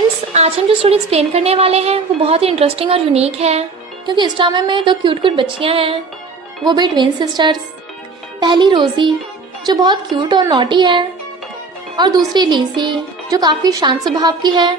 Friends, आज हम जो स्टोरी एक्सप्लेन करने वाले हैं वो बहुत ही इंटरेस्टिंग और यूनिक है, क्योंकि इस ड्रामे में दो क्यूट क्यूट बच्चियां हैं, वो भी ट्विन सिस्टर्स। पहली रोजी जो बहुत क्यूट और नॉटी है, और दूसरी लीसी जो काफ़ी शांत स्वभाव की है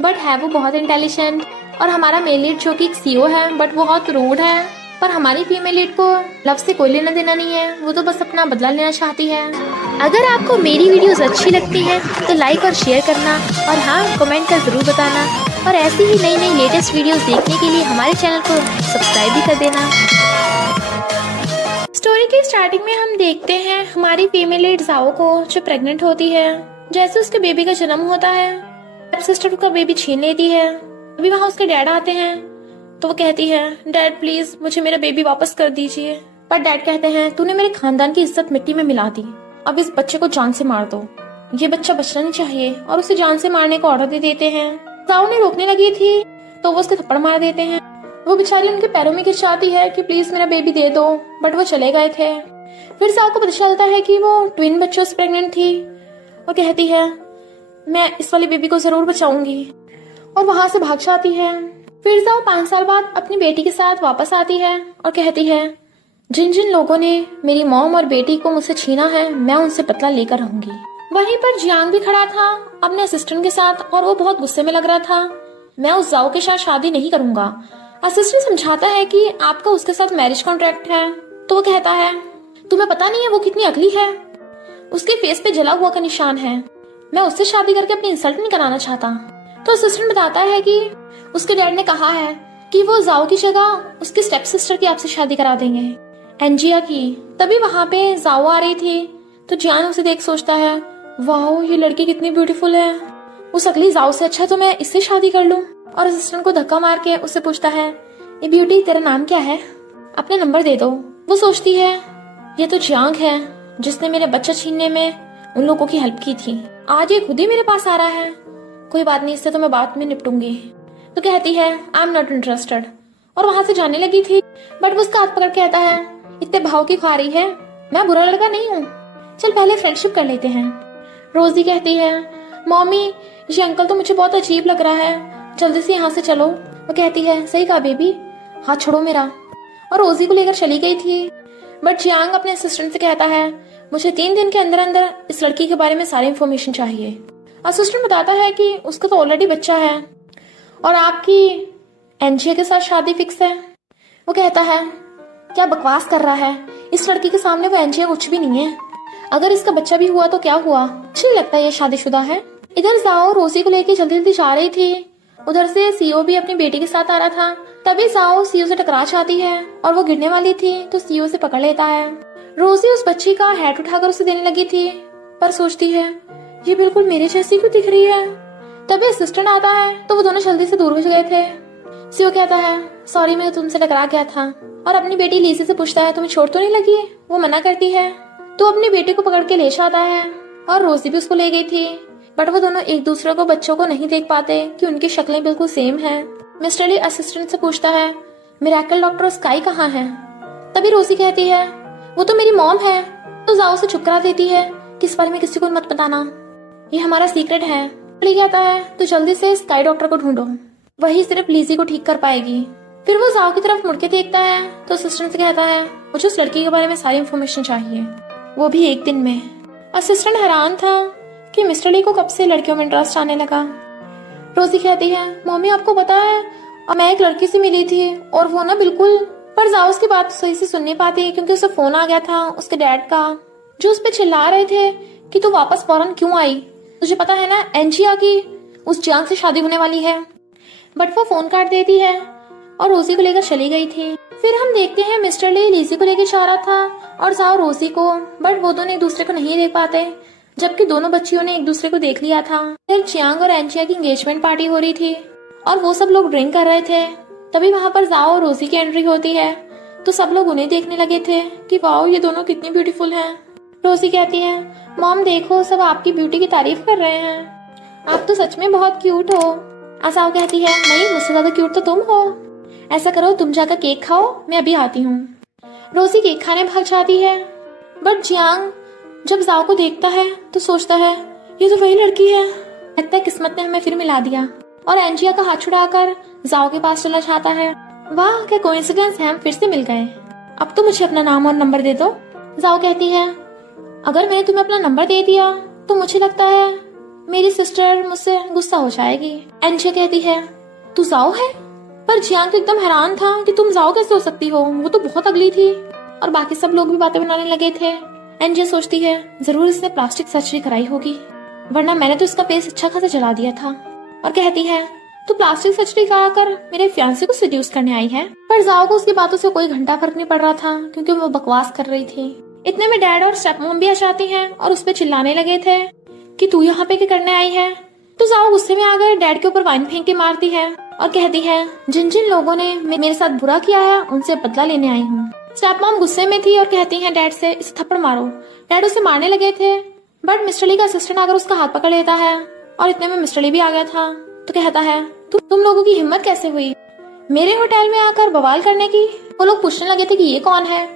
बट है वो बहुत इंटेलिजेंट। और हमारा मेल लीड जो कि एक सीईओ है बट बहुत रूड है, पर हमारी फीमेल लीड को लव से कोई लेना देना नहीं है, वो तो बस अपना बदला लेना चाहती है। अगर आपको मेरी वीडियोस अच्छी लगती हैं तो लाइक और शेयर करना, और हाँ, कमेंट कर ज़रूर बताना। और ऐसी ही नई नई लेटेस्ट वीडियोस देखने के लिए हमारे चैनल को सब्सक्राइब भी कर देना। स्टोरी के स्टार्टिंग में हम देखते हैं हमारी फीमेल लीड जाओ को, जो प्रेग्नेंट होती है। जैसे उसके बेबी का जन्म होता है, सिस्टर का बेबी छीन लेती है। अभी वहाँ उसके डैड आते हैं तो वो कहती है, डैड प्लीज मुझे मेरा बेबी वापस कर दीजिए। पर डैड कहते हैं, तूने मेरे खानदान की इज्जत मिट्टी में मिला दी, अब इस बच्चे को जान से मार दो, ये बच्चा बचना नहीं चाहिए। और उसे जान से मारने का ऑर्डर दे देते हैं। जाओ ने रोकने लगी थी तो वो उसके थप्पड़ मार देते हैं। वो बेचारी उनके पैरों में गिर जाती है कि प्लीज मेरा बेबी दे दो, बट वो चले गए थे। फिर जाओ को पता चलता है कि वो ट्विन बच्चों से प्रेग्नेंट थी और कहती है, मैं इस वाले बेबी को जरूर बचाऊंगी, और वहां से भाग जाती है। फिर जाओ 5 साल बाद अपनी बेटी के साथ वापस आती है और कहती है, जिन जिन लोगों ने मेरी मॉम और बेटी को मुझसे छीना है, मैं उनसे बदला लेकर रहूंगी। वहीं पर जियांग भी खड़ा था अपने असिस्टेंट के साथ, और वो बहुत गुस्से में लग रहा था। मैं उस जाओ के साथ शादी नहीं करूंगा। असिस्टेंट समझाता है कि आपका उसके साथ मैरिज कॉन्ट्रैक्ट है। तो वो कहता है, तुम्हें पता नहीं है वो कितनी अगली है, उसके फेस पे जला हुआ का निशान है, मैं उससे शादी करके अपनी इंसल्ट नहीं कराना चाहता। तो असिस्टेंट बताता है कि उसके डैड ने कहा है कि वो जाओ की जगह उसकी स्टेप सिस्टर की आपसे शादी करा देंगे, एंजिया की। तभी वहां पे जाओ आ रही थी तो जियान उसे देख सोचता है, वाओ ये लड़की कितनी ब्यूटीफुल है, उस अगली जाओ से अच्छा तो मैं इससे शादी कर लूं। और असिस्टेंट को धक्का मार के उससे पूछता है, ये ब्यूटी तेरा नाम क्या है, अपना नंबर दे दो। वो सोचती है, ये तो जियांग है जिसने मेरे बच्चा छीनने में उन लोगों की हेल्प की थी, आज ये खुद ही मेरे पास आ रहा है। कोई बात नहीं, इससे तो मैं बाद में निपटूंगी। तो कहती है, आई एम नॉट इंटरेस्टेड, और वहां से जाने लगी थी। बट वो उसका हाथ पकड़ कहता है, इतने भाव की खा रही है, मैं बुरा लड़का नहीं हूँ, चल पहले फ्रेंडशिप कर लेते हैं। रोजी कहती है, मम्मी ये अंकल तो मुझे बहुत अजीब लग रहा है, जल्दी से यहाँ से चलो। वो कहती है, सही कहा बेबी, हाथ छोड़ो मेरा। और रोजी को लेकर चली गई थी। बट जियांग अपने असिस्टेंट से कहता है, मुझे 3 दिन के अंदर अंदर इस लड़की के बारे में सारी इंफॉर्मेशन चाहिए। असिस्टेंट बताता है कि उसका तो ऑलरेडी बच्चा है और आपकी एनजिया के साथ शादी फिक्स है। वो कहता है, क्या बकवास कर रहा है, इस लड़की के सामने वो एनजिया कुछ भी नहीं है, अगर इसका बच्चा भी हुआ तो क्या हुआ, मुझे लगता है ये शादीशुदा है। इधर जाओ रोजी को लेकर जल्दी जल्दी जा रही थी, उधर से सीओ भी अपनी बेटी के साथ आ रहा था। तभी जाओ सीओ से टकरा जाती है और वो गिरने वाली थी तो सीओ से पकड़ लेता है। रोजी उस बच्ची का हेड उठाकर उसे देने लगी थी, पर सोचती है, ये बिल्कुल मेरे जैसी क्यों दिख रही है। तभी असिस्टेंट आता है तो वो दोनों जल्दी से दूर हो गए थे। सीओ कहता है, सॉरी मैं तुमसे टकरा गया था। और अपनी बेटी लीसी से पूछता है, तुम्हें चोट तो नहीं लगी। वो मना करती है तो अपनी बेटी को पकड़ के ले जाता है, और रोजी भी उसको ले गई थी। बट वो दोनों एक दूसरे को बच्चों को नहीं देख पाते कि उनकी शक्लें बिल्कुल सेम हैं। मिस्टर ली असिस्टेंट से पूछता है, मिरेकल डॉक्टर स्काई कहाँ है। तभी रोजी कहती है, वो तो मेरी मॉम है। तो जाओ से चुप करा देती है कि इस बारे में किसी को मत बताना, ये हमारा सीक्रेट है। ली कहता है, तो जल्दी से स्काई डॉक्टर को ढूंढो, वही सिर्फ लीजी को ठीक कर पाएगी। फिर वो जाओ की तरफ मुड़ के देखता है तो असिस्टेंट से कहता है, मुझे उस लड़की के बारे में सारी इंफॉर्मेशन चाहिए, वो भी 1 दिन में। असिस्टेंट हैरान था कि मिस्टर ली को कब से लड़कियों में इंटरेस्ट आने लगा। रोजी कहती है, मम्मी आपको पता है, और मैं एक लड़की से मिली थी और वो ना बिल्कुल, पर जाओ उसकी बात सही से सुन नहीं पाती क्योंकि उसे फोन आ गया था उसके डैड का, जो उस पर चिल्ला रहे थे कि तू वापस फौरन क्यों आई, तुझे पता है ना एंजिया की उस जियांग से शादी होने वाली है। बट वो फोन काट देती है और रोजी को लेकर चली गई थी। फिर हम देखते हैं मिस्टर ली लीजी को लेकर जा रहा था और जाओ रोजी को, बट वो दोनों एक दूसरे को नहीं देख पाते, जबकि दोनों बच्चियों ने एक दूसरे को देख लिया था। फिर जियांग और एंजिया की एंगेजमेंट पार्टी हो रही थी और वो सब लोग ड्रिंक कर रहे थे। तभी वहां पर जाओ और रोजी की एंट्री होती है तो सब लोग उन्हें देखने लगे थे कि वाओ ये दोनों कितनी ब्यूटीफुल हैं। रोजी कहती है, मॉम देखो सब आपकी ब्यूटी की तारीफ कर रहे हैं, आप तो सच में बहुत क्यूट हो। आसाओ कहती है, नहीं मुझसे ज्यादा क्यूट तो तुम हो, ऐसा करो तुम जाकर केक खाओ, मैं अभी आती हूँ। रोजी केक खाने भाग जाती है। बट जियांग जब जाओ को देखता है तो सोचता है, ये तो वही लड़की है लगता है किस्मत ने हमें फिर मिला दिया। और एंजिया का हाथ छुड़ाकर जाओ के पास चला जाता है। वाह क्या कोइंसिडेंस है, हम फिर से मिल गए। अब तो मुझे अपना नाम और नंबर दे दो। जाओ कहती है अगर मैंने तुम्हें अपना नंबर दे दिया तो मुझे लगता है मेरी सिस्टर मुझसे गुस्सा हो जाएगी। एंजिया कहती है तू जाओ है? पर जियांग तो एकदम हैरान था कि तुम जाओ कैसे हो सकती हो, वो तो बहुत अगली थी। और बाकी सब लोग भी बातें बनाने लगे थे। एंजिया सोचती है जरूर इसने प्लास्टिक सर्जरी कराई होगी, वरना मैंने तो इसका फेस अच्छा खासा जला दिया था। और कहती है तू प्लास्टिक सर्जरी कराकर मेरे फियांसे को सेड्यूस करने आई है। पर जाओ को उसकी बातों से कोई घंटा फर्क नहीं पड़ रहा था, क्योंकि वो बकवास कर रही थी। इतने में डैड और स्टेप मॉम भी आ जाती हैं और उस पर चिल्लाने लगे थे कि तू यहाँ पे क्या करने आई है। तो जाओ गुस्से में आकर डैड के ऊपर वाइन फेंक के मारती है और कहती है जिन जिन लोगों ने मेरे साथ बुरा किया है उनसे बदला लेने आई हूँ। स्टेप मॉम गुस्से में थी और कहती है डैड से इसे थप्पड़ मारो। डैड उसे मारने लगे थे, बट मिस्टर ली का असिस्टेंट आकर उसका हाथ पकड़ लेता है और इतने में मिस्टर ली भी आ गया था। तो कहता है तुम लोगों की हिम्मत कैसे हुई मेरे होटल में आकर बवाल करने की। वो लोग पूछने लगे थे कि ये कौन है।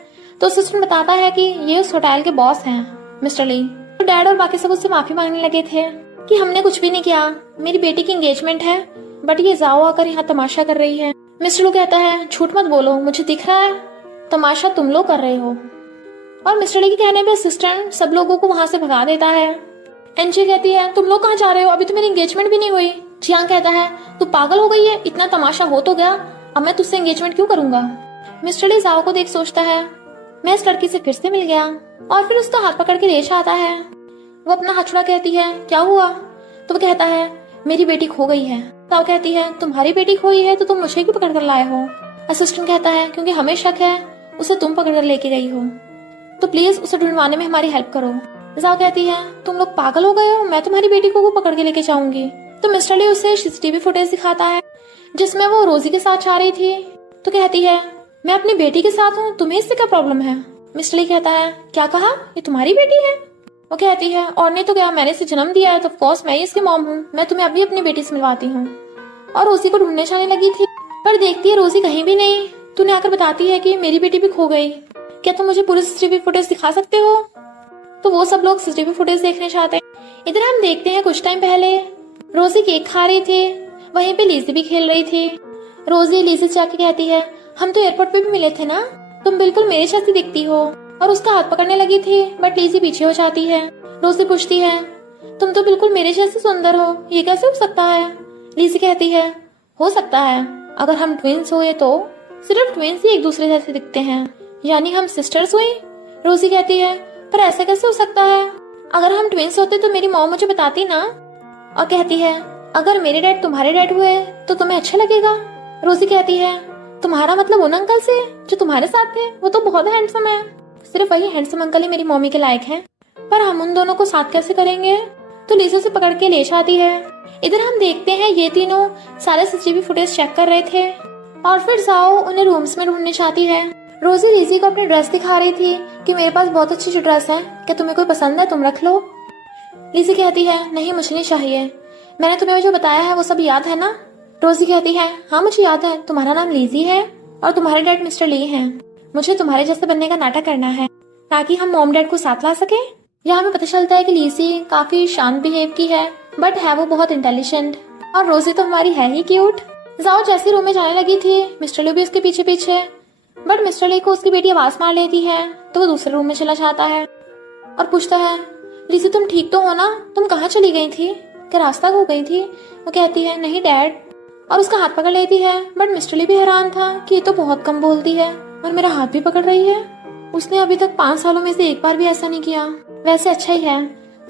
तो असिस्टेंट बताता है कि ये उस होटल के बॉस हैं, मिस्टर ली। तो डैड और बाकी सब उससे माफी मांगने लगे थे कि हमने कुछ भी नहीं किया, मेरी बेटी की एंगेजमेंट है, बट ये जाओ आकर यहाँ तमाशा कर रही है। मिस्टर ली कहता है झूठ मत बोलो, मुझे दिख रहा है तमाशा तुम लोग कर रहे हो। और मिस्टर ली के कहने पे असिस्टेंट सब लोगों को वहां से भगा देता है। एंजी कहती है तुम लोग कहाँ जा रहे हो, अभी तो मेरी एंगेजमेंट भी नहीं हुई। जियांग कहता है तू पागल हो गई है, इतना तमाशा हो तो गया, अब मैं तुझसे एंगेजमेंट क्यों करूंगा। मिस्टर ली जाओ को देख सोचता है मैं इस लड़की से फिर से मिल गया, और फिर उसका हाथ पकड़ के ले जाता है। वो अपना हाथ छुड़ा कहती है क्या हुआ। तो वो कहता है मेरी बेटी खो गई है। जाओ कहती है तुम्हारी बेटी खोई है तो तुम मुझे क्यों पकड़ कर लाए हो। असिस्टेंट कहता है क्योंकि हमें शक है उसे तुम पकड़ कर लेके गई हो, तो प्लीज उसे ढूंढवाने में हमारी हेल्प करो। जाओ कहती है तुम लोग पागल हो गए हो, मैं तुम्हारी बेटी को पकड़ के लेके जाऊंगी। तो मिस्टर ली उसे सीसीटीवी फुटेज दिखाता है जिसमें वो रोजी के साथ जा रही थी। तो कहती है मैं अपनी बेटी के साथ हूँ, तुम्हें इससे क्या प्रॉब्लम है। मिस्टर ली कहता है क्या कहा, ये तुम्हारी बेटी है। वो कहती है और नहीं तो क्या, मैंने इसे जन्म दिया है तो ऑफकोर्स मैं ही इसकी मॉम हूँ, मैं तुम्हें अभी अपनी बेटी से मिलवाती हूँ। और रोजी को ढूंढने जाने लगी थी, पर देखती है रोजी कहीं भी नहीं। तूने आकर बताती है कि मेरी बेटी भी खो गई, क्या तुम मुझे पूरी सीसीटीवी फुटेज दिखा सकते हो। तो वो सब लोग सीसीटीवी फुटेज देखने चाहते हैं। इधर हम देखते हैं कुछ टाइम पहले रोजी केक खा रही थी, वहीं पे लीजी भी खेल रही थी। रोजी लीजी से जाके कहती है हम तो एयरपोर्ट पे भी मिले थे ना, तुम बिल्कुल मेरे जैसी दिखती हो। और उसका हाथ पकड़ने लगी थी, बट लीजी पीछे हो जाती है। रोजी पूछती है तुम तो बिल्कुल मेरे जैसे सुंदर हो, ये कैसे हो सकता है। लीजी कहती है हो सकता है, अगर हम ट्विंस हुए तो सिर्फ ट्विंस ही एक दूसरे जैसे दिखते हैं, यानी हम सिस्टर्स हुई। रोजी कहती है पर ऐसा कैसे हो सकता है, अगर हम ट्विंस होते तो मेरी मॉम मुझे बताती ना। और कहती है अगर मेरे डैड तुम्हारे डैड हुए तो तुम्हें अच्छा लगेगा। रोजी कहती है तुम्हारा मतलब उन अंकल से जो तुम्हारे साथ थे, वो तो बहुत हैंडसम है, सिर्फ वही हैंडसम अंकल ही मेरी मम्मी के लायक हैं, पर हम उन दोनों को साथ कैसे करेंगे। तो लीजो से पकड़ के ले जाती है। इधर हम देखते हैं ये तीनों सारे सीसीटीवी फुटेज चेक कर रहे थे, और फिर जाओ उन्हें रूम्स में ढूंढने चाहती है। रोजी लीजी को अपनी ड्रेस दिखा रही थी कि मेरे पास बहुत अच्छी ड्रेस है, क्या तुम्हें कोई पसंद है, तुम रख लो। लीजी कहती है नहीं मुझे नहीं चाहिए, मैंने तुम्हें जो बताया है वो सब याद है ना। रोजी कहती है हाँ मुझे याद है, तुम्हारा नाम लीजी है और तुम्हारे डैड मिस्टर ली हैं। मुझे तुम्हारे जैसे बनने का नाटक करना है ताकि हम मॉम डैड को साथ ला सके। यहाँ हमें पता चलता है कि लीजी काफी शांत बिहेव की है, बट है वो बहुत इंटेलिजेंट, और रोजी तो हमारी है ही क्यूट। जाओ जैसे रूम में जाने लगी थी, मिस्टर ली भी उसके पीछे पीछे, बट मिस्टर ली को उसकी बेटी आवाज मार लेती है, तो वो दूसरे रूम में चला जाता है और पूछता है लीजी तुम ठीक तो हो ना, तुम कहाँ चली गई थी, क्या रास्ता खो गई थी। वो कहती है नहीं डैड, और उसका हाथ पकड़ लेती है, बट मिस्टर ली भी हैरान था कि ये तो बहुत कम बोलती है और मेरा हाथ भी पकड़ रही है, उसने अभी तक 5 सालों में से एक बार भी ऐसा नहीं किया, वैसे अच्छा ही है।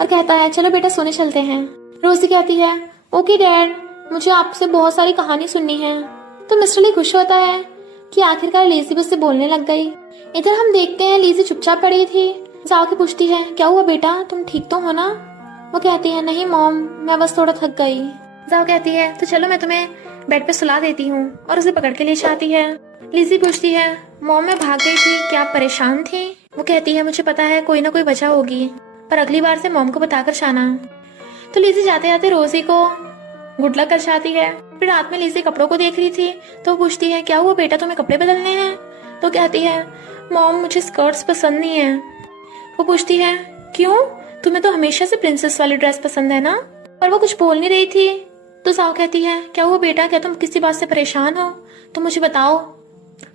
और कहता है चलो बेटा सोने चलते हैं। रोजी कहती है ओके डैड, मुझे आपसे बहुत सारी कहानी सुननी है। तो मिस्टर ली खुश होता है कि आखिरकार लीजी भी उससे बोलने लग गई। इधर हम देखते हैं लीजी चुपचाप पड़ी थी। जाओ के पूछती है क्या हुआ बेटा, तुम ठीक तो हो ना। वो कहती है नहीं मॉम, मैं बस थोड़ा थक गई। जाओ कहती है तो चलो मैं तुम्हें बेड पे सुला देती हूँ, और उसे पकड़ के ले जाती है। लीजी पूछती है मॉम मैं भाग गई थी, क्या आप परेशान थी। वो कहती है मुझे पता है कोई ना कोई वजह होगी, पर अगली बार से मॉम को बताकर जाना। तो लीजी जाते जाते रोजी को गुड लक कर जाती है। फिर रात में लीजी कपड़ों को देख रही थी, तो वो पूछती है क्या हुआ बेटा, तुम्हें कपड़े बदलने हैं। तो कहती है मॉम मुझे स्कर्ट्स पसंद नहीं है। वो पूछती है क्यों, तुम्हें तो हमेशा से प्रिंसेस वाली ड्रेस पसंद है ना। पर वो कुछ बोल नहीं रही थी। तो जाओ कहती है, क्या हुआ बेटा, क्या तुम किसी बात से परेशान हो? तो मुझे बताओ,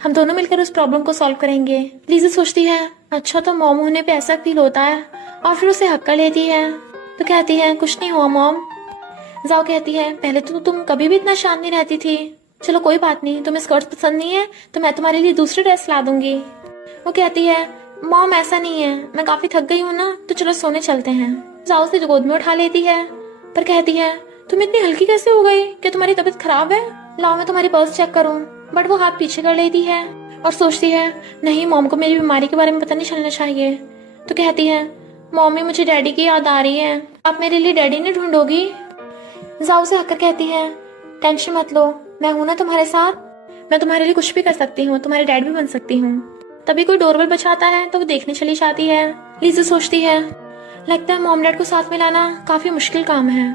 हम दोनों मिलकर उस प्रॉब्लम को सॉल्व करेंगे। लीज़ी सोचती है, अच्छा तो मॉम होने पे ऐसा फील होता है, और फिर उसे हक कर लेती है। तो कहती है, कुछ नहीं हुआ मॉम। जाओ कहती है, पहले तो तुम कभी भी इतना शांत नहीं रहती थी। चलो कोई बात नहीं, तुम्हें स्कर्ट्स पसंद नहीं है तो मैं तुम्हारे लिए दूसरी ड्रेस ला दूंगी। वो कहती है, मॉम ऐसा नहीं है, मैं काफी थक गई हूँ ना, तो चलो सोने चलते हैं। जाओ उसे गोद में उठा लेती है, पर कहती है, तुम इतनी हल्की कैसे हो गई? क्या तुम्हारी तबीयत खराब है? लाओ मैं तुम्हारी पर्स चेक करूँ। बट वो हाथ पीछे कर लेती है और सोचती है, नहीं मॉम को मेरी बीमारी के बारे में पता नहीं चलना चाहिए। तो कहती है, मॉमी मुझे डैडी की याद आ रही है, आप मेरे लिए डैडी नहीं ढूंढोगी? जाओ से हककर कहती है, टेंशन मत लो, मैं हूं ना तुम्हारे साथ, मैं तुम्हारे लिए कुछ भी कर सकती हूँ, तुम्हारे डैड भी बन सकती हूँ। तभी कोई डोरबेल बजाता है तो वो देखने चली जाती है। लीज़ी सोचती है, लगता है मॉम डैड को साथ में लाना काफी मुश्किल काम है।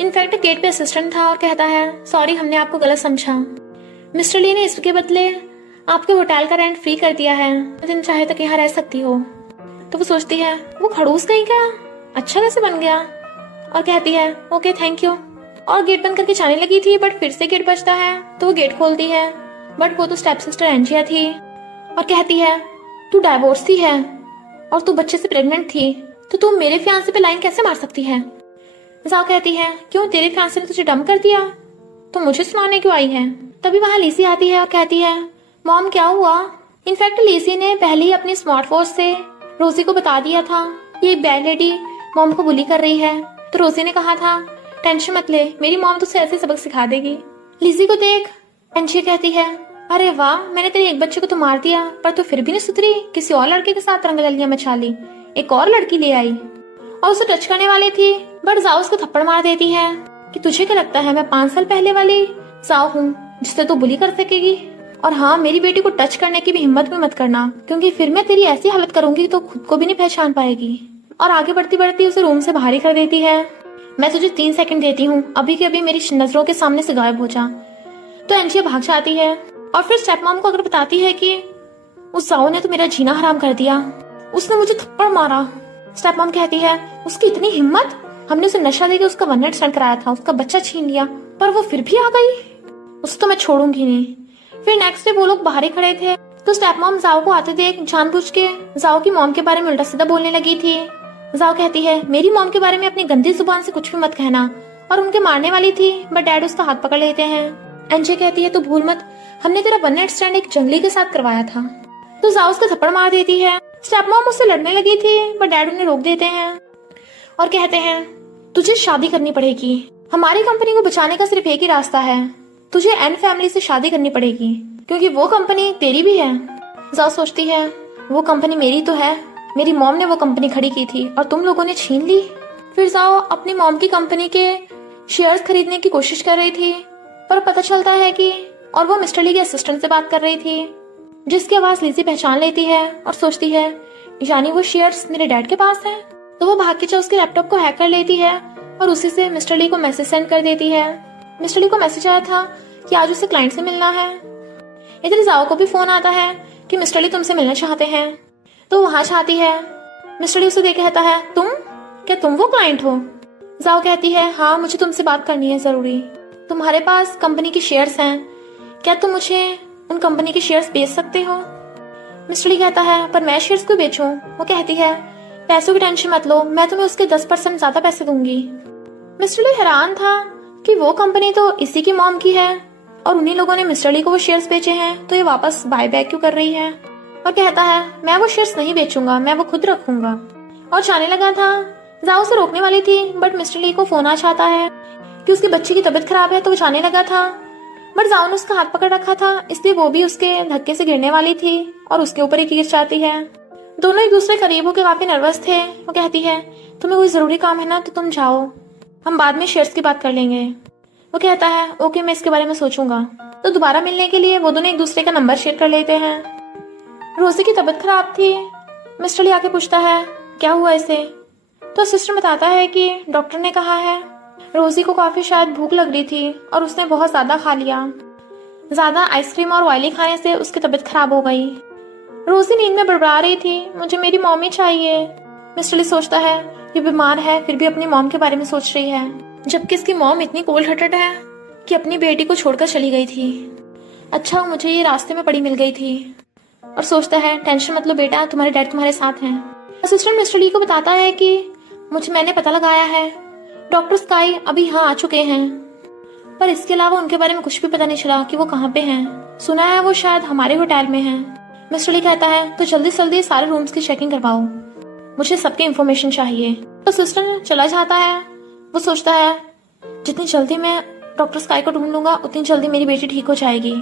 इनफैक्ट गेट पे असिस्टेंट था और कहता है, सॉरी हमने आपको गलत समझा, मिस्टर ली ने इसके बदले आपके होटल का रेंट फ्री कर दिया है, दिन चाहे तक यहाँ रह सकती हो। तो वो सोचती है, वो खड़ूस कहीं का अच्छा कैसे बन गया, और कहती है, ओके थैंक यू, और गेट बंद करके जाने लगी थी। बट फिर से गेट बजता है तो वो गेट खोलती है, बट वो तो स्टेप सिस्टर एंजिया थी और कहती है, तू डाइवोर्सी है और तू बच्चे से प्रेग्नेंट थी, तो तू मेरे फियांसे पे लाइन कैसे मार सकती है? जाओ कहती है, क्यों तेरे फियांसे ने तुझे डंप कर दिया? तो मुझे सुनाने क्यों आई है? तभी वहाँ लीसी आती है और कहती है, मॉम क्या हुआ? इनफैक्ट लीसी ने पहले ही अपनी स्मार्ट वॉच से रोजी को बता दिया था, ये एक बैड लेडी मॉम को बुली कर रही है। तो रोजी ने कहा था, टेंशन मत ले, मेरी मॉम तुझे ऐसे सबक सिखा देगी। लीजी को देख एंजिया कहती है, अरे वाह, मैंने तेरे एक बच्चे को तो मार दिया, पर तू फिर भी नहीं सुधरी, किसी और लड़के के साथ रंगललियां मचा ली, एक और लड़की ले आई और उसे टच करने वाली थी। बट जाओ उसको थप्पड़ मार देती है कि तुझे क्या लगता है मैं 5 साल पहले वाली जाओ हूँ जिससे तू बुली कर सकेगी? और हाँ, मेरी बेटी को टच करने की भी हिम्मत भी मत करना, क्योंकि फिर मैं तेरी ऐसी हालत करूंगी तो खुद को भी नहीं पहचान पाएगी। और आगे बढ़ती बढ़ती उसे रूम से बाहर ही कर देती है। मैं तुझे 3 सेकंड देती हूँ, अभी के अभी मेरी नजरों के सामने से गायब हो जा। तो एंजिया भाग जाती है और फिर स्टेप मॉम को अगर बताती है कि उस जाओ ने तो मेरा जीना हराम कर दिया, उसने मुझे थप्पड़ मारा। स्टेप मॉम कहती है, उसकी इतनी हिम्मत, हमने उसे नशा देकर उसका 1 नाइट स्टैंड कराया था, उसका बच्चा छीन लिया, पर वो फिर भी आ गई, उसे तो मैं छोड़ूंगी नहीं। फिर नेक्स्ट डे वो लोग बाहर ही खड़े थे तो स्टेप मॉम जाओ को आते देख जानबूझ के जाओ की मॉम के बारे में उल्टा सीधा बोलने लगी थी। जाओ कहती है, मेरी मॉम के बारे में अपनी गंदी जुबान से कुछ भी मत कहना, और उनके मारने वाली थी बट डैड उसका हाथ पकड़ लेते हैं। एंजे कहती है, तू भूल मत, हमने तेरा 1 नाइट स्टैंड एक जंगली के साथ करवाया था। तो जाओ उसका थप्पड़ मार देती है। स्टेप मॉम उससे लड़ने लगी थी बट डैड उन्हें रोक देते हैं और कहते हैं, तुझे शादी करनी पड़ेगी, हमारी कंपनी को बचाने का सिर्फ एक ही रास्ता है, तुझे एन फैमिली से शादी करनी पड़ेगी, क्योंकि वो कंपनी तेरी भी है। जाओ सोचती है, वो कंपनी मेरी तो है, मेरी मॉम ने वो कंपनी खड़ी की थी और तुम लोगों ने छीन ली। फिर जाओ अपनी मॉम की कंपनी के शेयर्स खरीदने की कोशिश कर रही थी, पर पता चलता है कि और वो मिस्टर ली के असिस्टेंट से बात कर रही थी, जिसकी आवाज लीजी पहचान लेती है और सोचती है, यानी वो शेयर्स मेरे डैड के पास है। तो वो भाग के उसके लैपटॉप को हैक कर लेती है और उसी से मिस्टर ली को मैसेज सेंड कर देती है। मिस्टर ली को मैसेज आया था कि आज उसे क्लाइंट से मिलना है। इधर जाओ को भी फोन आता है कि मिस्टर ली तुमसे मिलना चाहते हैं। तो वहां चाहती है, मिस्टर ली उसे देख कहता है, क्या तुम वो क्लाइंट हो? जाओ कहती है, हाँ मुझे तुमसे बात करनी है जरूरी, तुम्हारे पास कंपनी के शेयर्स हैं, क्या तुम मुझे उन कंपनी के शेयर्स बेच सकते हो? मिस्टर ली कहता है, पर मैं शेयर्स क्यों बेचूं? वो कहती है, पैसों की टेंशन मत लो, मैं तुम्हें उसके 10% ज्यादा पैसे दूंगी। मिस्टर ली हैरान था कि वो कंपनी तो इसी की मॉम की है और उन्हीं लोगों ने मिस्टर ली को वो शेयर्स बेचे हैं, तो ये वापस बाय बैक क्यों कर रही है? और कहता है, मैं वो शेयर्स नहीं बेचूंगा, मैं वो खुद रखूंगा। और जाने लगा था। जाओ उसे रोकने वाली थी बट मिस्टर ली को फोन आ जाता है कि उसके बच्चे की तबीयत खराब है, तो वो जाने लगा था। बट जाओ ने उसका हाथ पकड़ रखा था, इसलिए वो भी उसके धक्के से गिरने वाली थी और उसके ऊपर ही गिर जाती है। दोनों एक दूसरे करीब होकर काफी नर्वस थे। वो कहती है, तुम्हें कोई जरूरी काम है ना तो तुम जाओ, हम बाद में शेयर्स की बात कर लेंगे। वो कहता है, ओके मैं इसके बारे में सोचूंगा। तो दोबारा मिलने के लिए वो दोनों एक दूसरे का नंबर शेयर कर लेते हैं। रोजी की तबीयत खराब थी। मिस्टर ली आके पूछता है, क्या हुआ इसे? तो सिस्टर बताता है कि डॉक्टर ने कहा है रोजी को काफी शायद भूख लग रही थी और उसने बहुत ज्यादा खा लिया, ज्यादा आइसक्रीम और ऑयली खाने से उसकी तबीयत खराब हो गई। रोजी नींद में बड़बड़ा रही थी, मुझे मेरी मॉमी चाहिए। मिस्टर ली सोचता है, ये बीमार है फिर भी अपनी मॉम के बारे में सोच रही है। जबकि इसकी मॉम इतनी कोल्ड हार्टेड है कि अपनी बेटी को छोड़कर चली गई थी। अच्छा मुझे ये रास्ते में पड़ी मिल गई थी। और सोचता है टेंशन मत लो बेटा, तुम्हारे डैड तुम्हारे साथ हैं। असिस्टेंट मिस्टर ली को बताता है कि मैंने पता लगाया है, डॉक्टर स्काई अभी यहाँ आ चुके हैं, पर इसके अलावा उनके बारे में कुछ भी पता नहीं चला कि वो कहाँ पे हैं। सुना है वो शायद हमारे होटल में हैं। मिस्टर ली कहता है तो जल्दी से जल्दी सारे रूम्स की चेकिंग करवाओ, मुझे सबकी इंफॉर्मेशन चाहिए। तो असिस्टेंट चला जाता है। वो सोचता है जितनी जल्दी मैं डॉक्टर स्काई को ढूंढ लूंगा उतनी जल्दी मेरी बेटी ठीक हो जाएगी।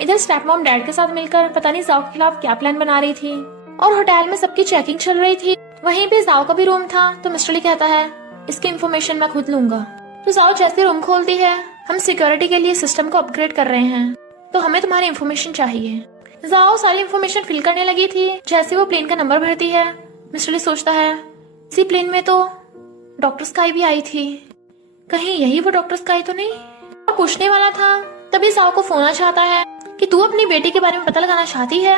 इधर स्टेप मॉम डैड के साथ मिलकर पता नहीं जाओ के खिलाफ क्या प्लान बना रही थी और होटल में सबकी चेकिंग चल रही थी। वहीं पे जाओ का भी रूम था। तो मिस्टर ली कहता है इसकी इंफॉर्मेशन मैं खुद लूंगा। तो जाओ जैसे रूम खोलती है, हम सिक्योरिटी के लिए सिस्टम को अपग्रेड कर रहे हैं, तो हमें तुम्हारी इंफॉर्मेशन चाहिए। जाओ सारी इंफॉर्मेशन फिल करने लगी थी। जैसे वो प्लेन का नंबर भरती है, मिस्टर ली सोचता है इसी प्लेन में तो डॉक्टर स्काई भी आई थी, कहीं यही वो डॉक्टर स्काई तो नहीं। और पूछने वाला था तभी जाओ को फोन आ जाता है कि तू अपनी बेटी के बारे में पता लगाना चाहती है,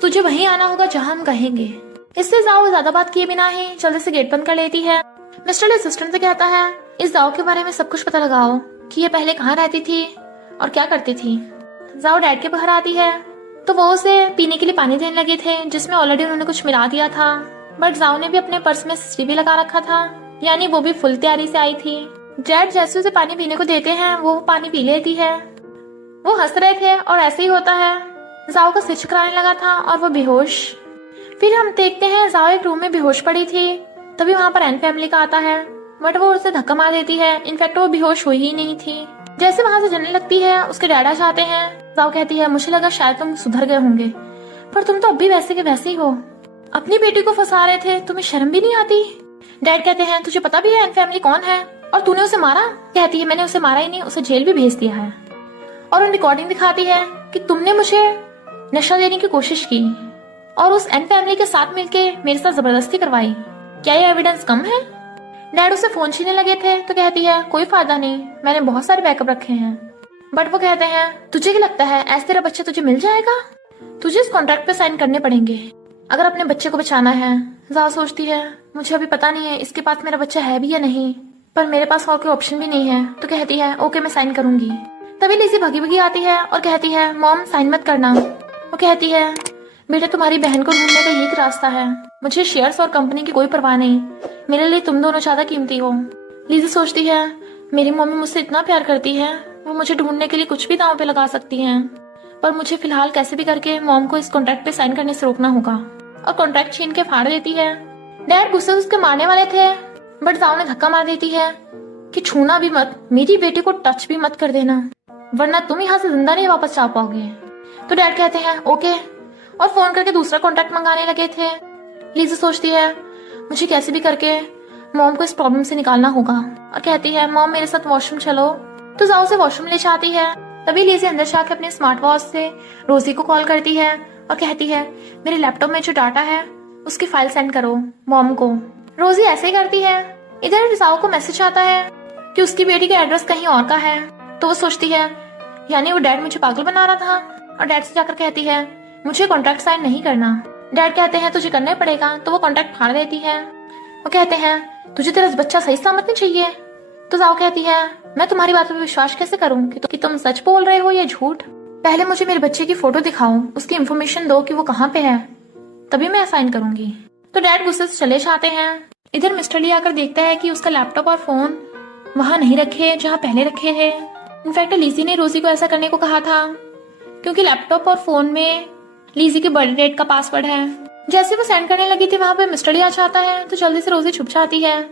तुझे वहीं आना होगा जहां हम कहेंगे। इससे जाओ ज्यादा बात किए बिना ही जल्दी से गेट बंद कर लेती है। मिस्टर ली असिस्टेंट से कहता है इस जाओ के बारे में सब कुछ पता लगाओ कि ये पहले कहाँ रहती थी और क्या करती थी। जाओ डैड के बाहर आती है तो वो उसे पीने के लिए पानी देने लगे थे जिसमें ऑलरेडी उन्होंने कुछ मिला दिया था, बट जाओ ने भी अपने पर्स में सीसीटीवी लगा रखा था, यानी वो भी फुल तैयारी से आई थी। डैड जैसे उसे पानी पीने को देते हैं वो पानी पी लेती है। वो हंस रहे थे और ऐसे ही होता है, जाओ का सिर चकराने लगा था और वो बेहोश। फिर हम देखते हैं जाओ एक रूम में बेहोश पड़ी थी, तभी वहाँ पर एन फैमिली का आता है, बट वो उसे धक्का मार देती है। इनफैक्ट वो बेहोश हुई ही नहीं थी। जैसे वहाँ से जलने लगती है उसके डैड आ जाते हैं। जाओ कहती है मुझे लगा शायद तुम सुधर गए होंगे, पर तुम तो अब भी वैसे के वैसे ही हो, अपनी बेटी को फंसा रहे थे, तुम्हें शर्म भी नहीं आती। डैड कहते हैं तुझे पता भी है एन फैमिली कौन है और तूने उसे मारा। कहती है मैंने उसे मारा ही नहीं, उसे जेल भी भेज दिया है। और उन रिकॉर्डिंग दिखाती है कि तुमने मुझे नशा देने की कोशिश की और उस एन फैमिली के साथ मिलके मेरे साथ जबरदस्ती करवाई, क्या ये एविडेंस कम है। डैड उसे फोन छीनने लगे थे तो कहती है कोई फायदा नहीं, मैंने बहुत सारे बैकअप रखे हैं। बट वो कहते हैं तुझे क्या लगता है ऐसे तेरा बच्चा तुझे मिल जाएगा, तुझे इस कॉन्ट्रैक्ट पे साइन करने पड़ेंगे अगर अपने बच्चे को बचाना है। जाओ सोचती है मुझे अभी पता नहीं है इसके पास मेरा बच्चा है भी या नहीं, पर मेरे पास और कोई ऑप्शन भी नहीं है। तो कहती है ओके मैं साइन करूंगी। तभी लिज़ी भगी भगी आती है और कहती है मॉम साइन मत करना। वो कहती है बेटा तुम्हारी बहन को ढूंढने का एक रास्ता है, मुझे शेयर्स और कंपनी की कोई परवाह नहीं, मेरे लिए तुम दोनों ज्यादा कीमती हो। लिज़ी सोचती है मेरी मम्मी मुझसे इतना प्यार करती है, वो मुझे ढूंढने के लिए कुछ भी दांव पे लगा सकती हैं, पर मुझे फिलहाल कैसे भी करके मॉम को इस कॉन्ट्रैक्ट पे साइन करने से रोकना होगा। और कॉन्ट्रैक्ट छीन के फाड़ देती है। डैड गुस्से से उसके मारने वाले थे, बट जाओ ने धक्का मार देती है कि छूना भी मत, मेरी बेटी को टच भी मत कर देना, वरना तुम यहाँ से जिंदा नहीं वापस जा पाओगे। तो डैड कहते हैं ओके और फोन करके दूसरा कॉन्ट्रैक्ट मंगाने लगे थे। लिज़ी सोचती है मुझे कैसे भी करके मॉम को इस प्रॉब्लम से निकालना होगा और कहती है मॉम मेरे साथ वॉशरूम चलो। तो जाओ से वॉशरूम ले जाती है। तभी लिज़ी अंदर जाके अपने स्मार्ट वॉच से रोजी को कॉल करती है और कहती है मेरे लैपटॉप में जो डाटा है उसकी फाइल सेंड करो मॉम को। रोजी ऐसे ही करती है। इधर जाओ को मैसेज आता है कि उसकी बेटी का एड्रेस कहीं और का है। तो वो सोचती है यानी वो डैड मुझे पागल बना रहा था, और डैड से जाकर कहती है मुझे कॉन्ट्रैक्ट साइन नहीं करना। डैड कहते हैं तुझे करना ही पड़ेगा, तो वो कॉन्ट्रैक्ट फाड़ देती है। वो कहते हैं तुझे तेरा बच्चा सही सलामत नहीं चाहिए। तो जाओ कहती है मैं तुम्हारी बातों पे विश्वास कैसे करूं कि तुम सच बोल रहे हो या झूठ, पहले मुझे मेरे बच्चे की फोटो दिखाओ, उसकी इन्फॉर्मेशन दो कि वो कहाँ पे है, तभी मैं साइन करूंगी। तो डैड गुस्से से चले जाते हैं। इधर मिस्टर ली आकर देखता है कि उसका लैपटॉप और फोन वहां नहीं रखे जहां पहले रखे थे। इनफैक्ट लिज़ी ने रोजी को ऐसा करने को कहा था क्योंकि लैपटॉप और फोन में लिज़ी के बर्थडे डेट का पासवर्ड है। जैसे वो सेंड करने लगी थी वहां पे मिस्टर ली आ जाता है, तो जल्दी से रोजी छुप जाती है।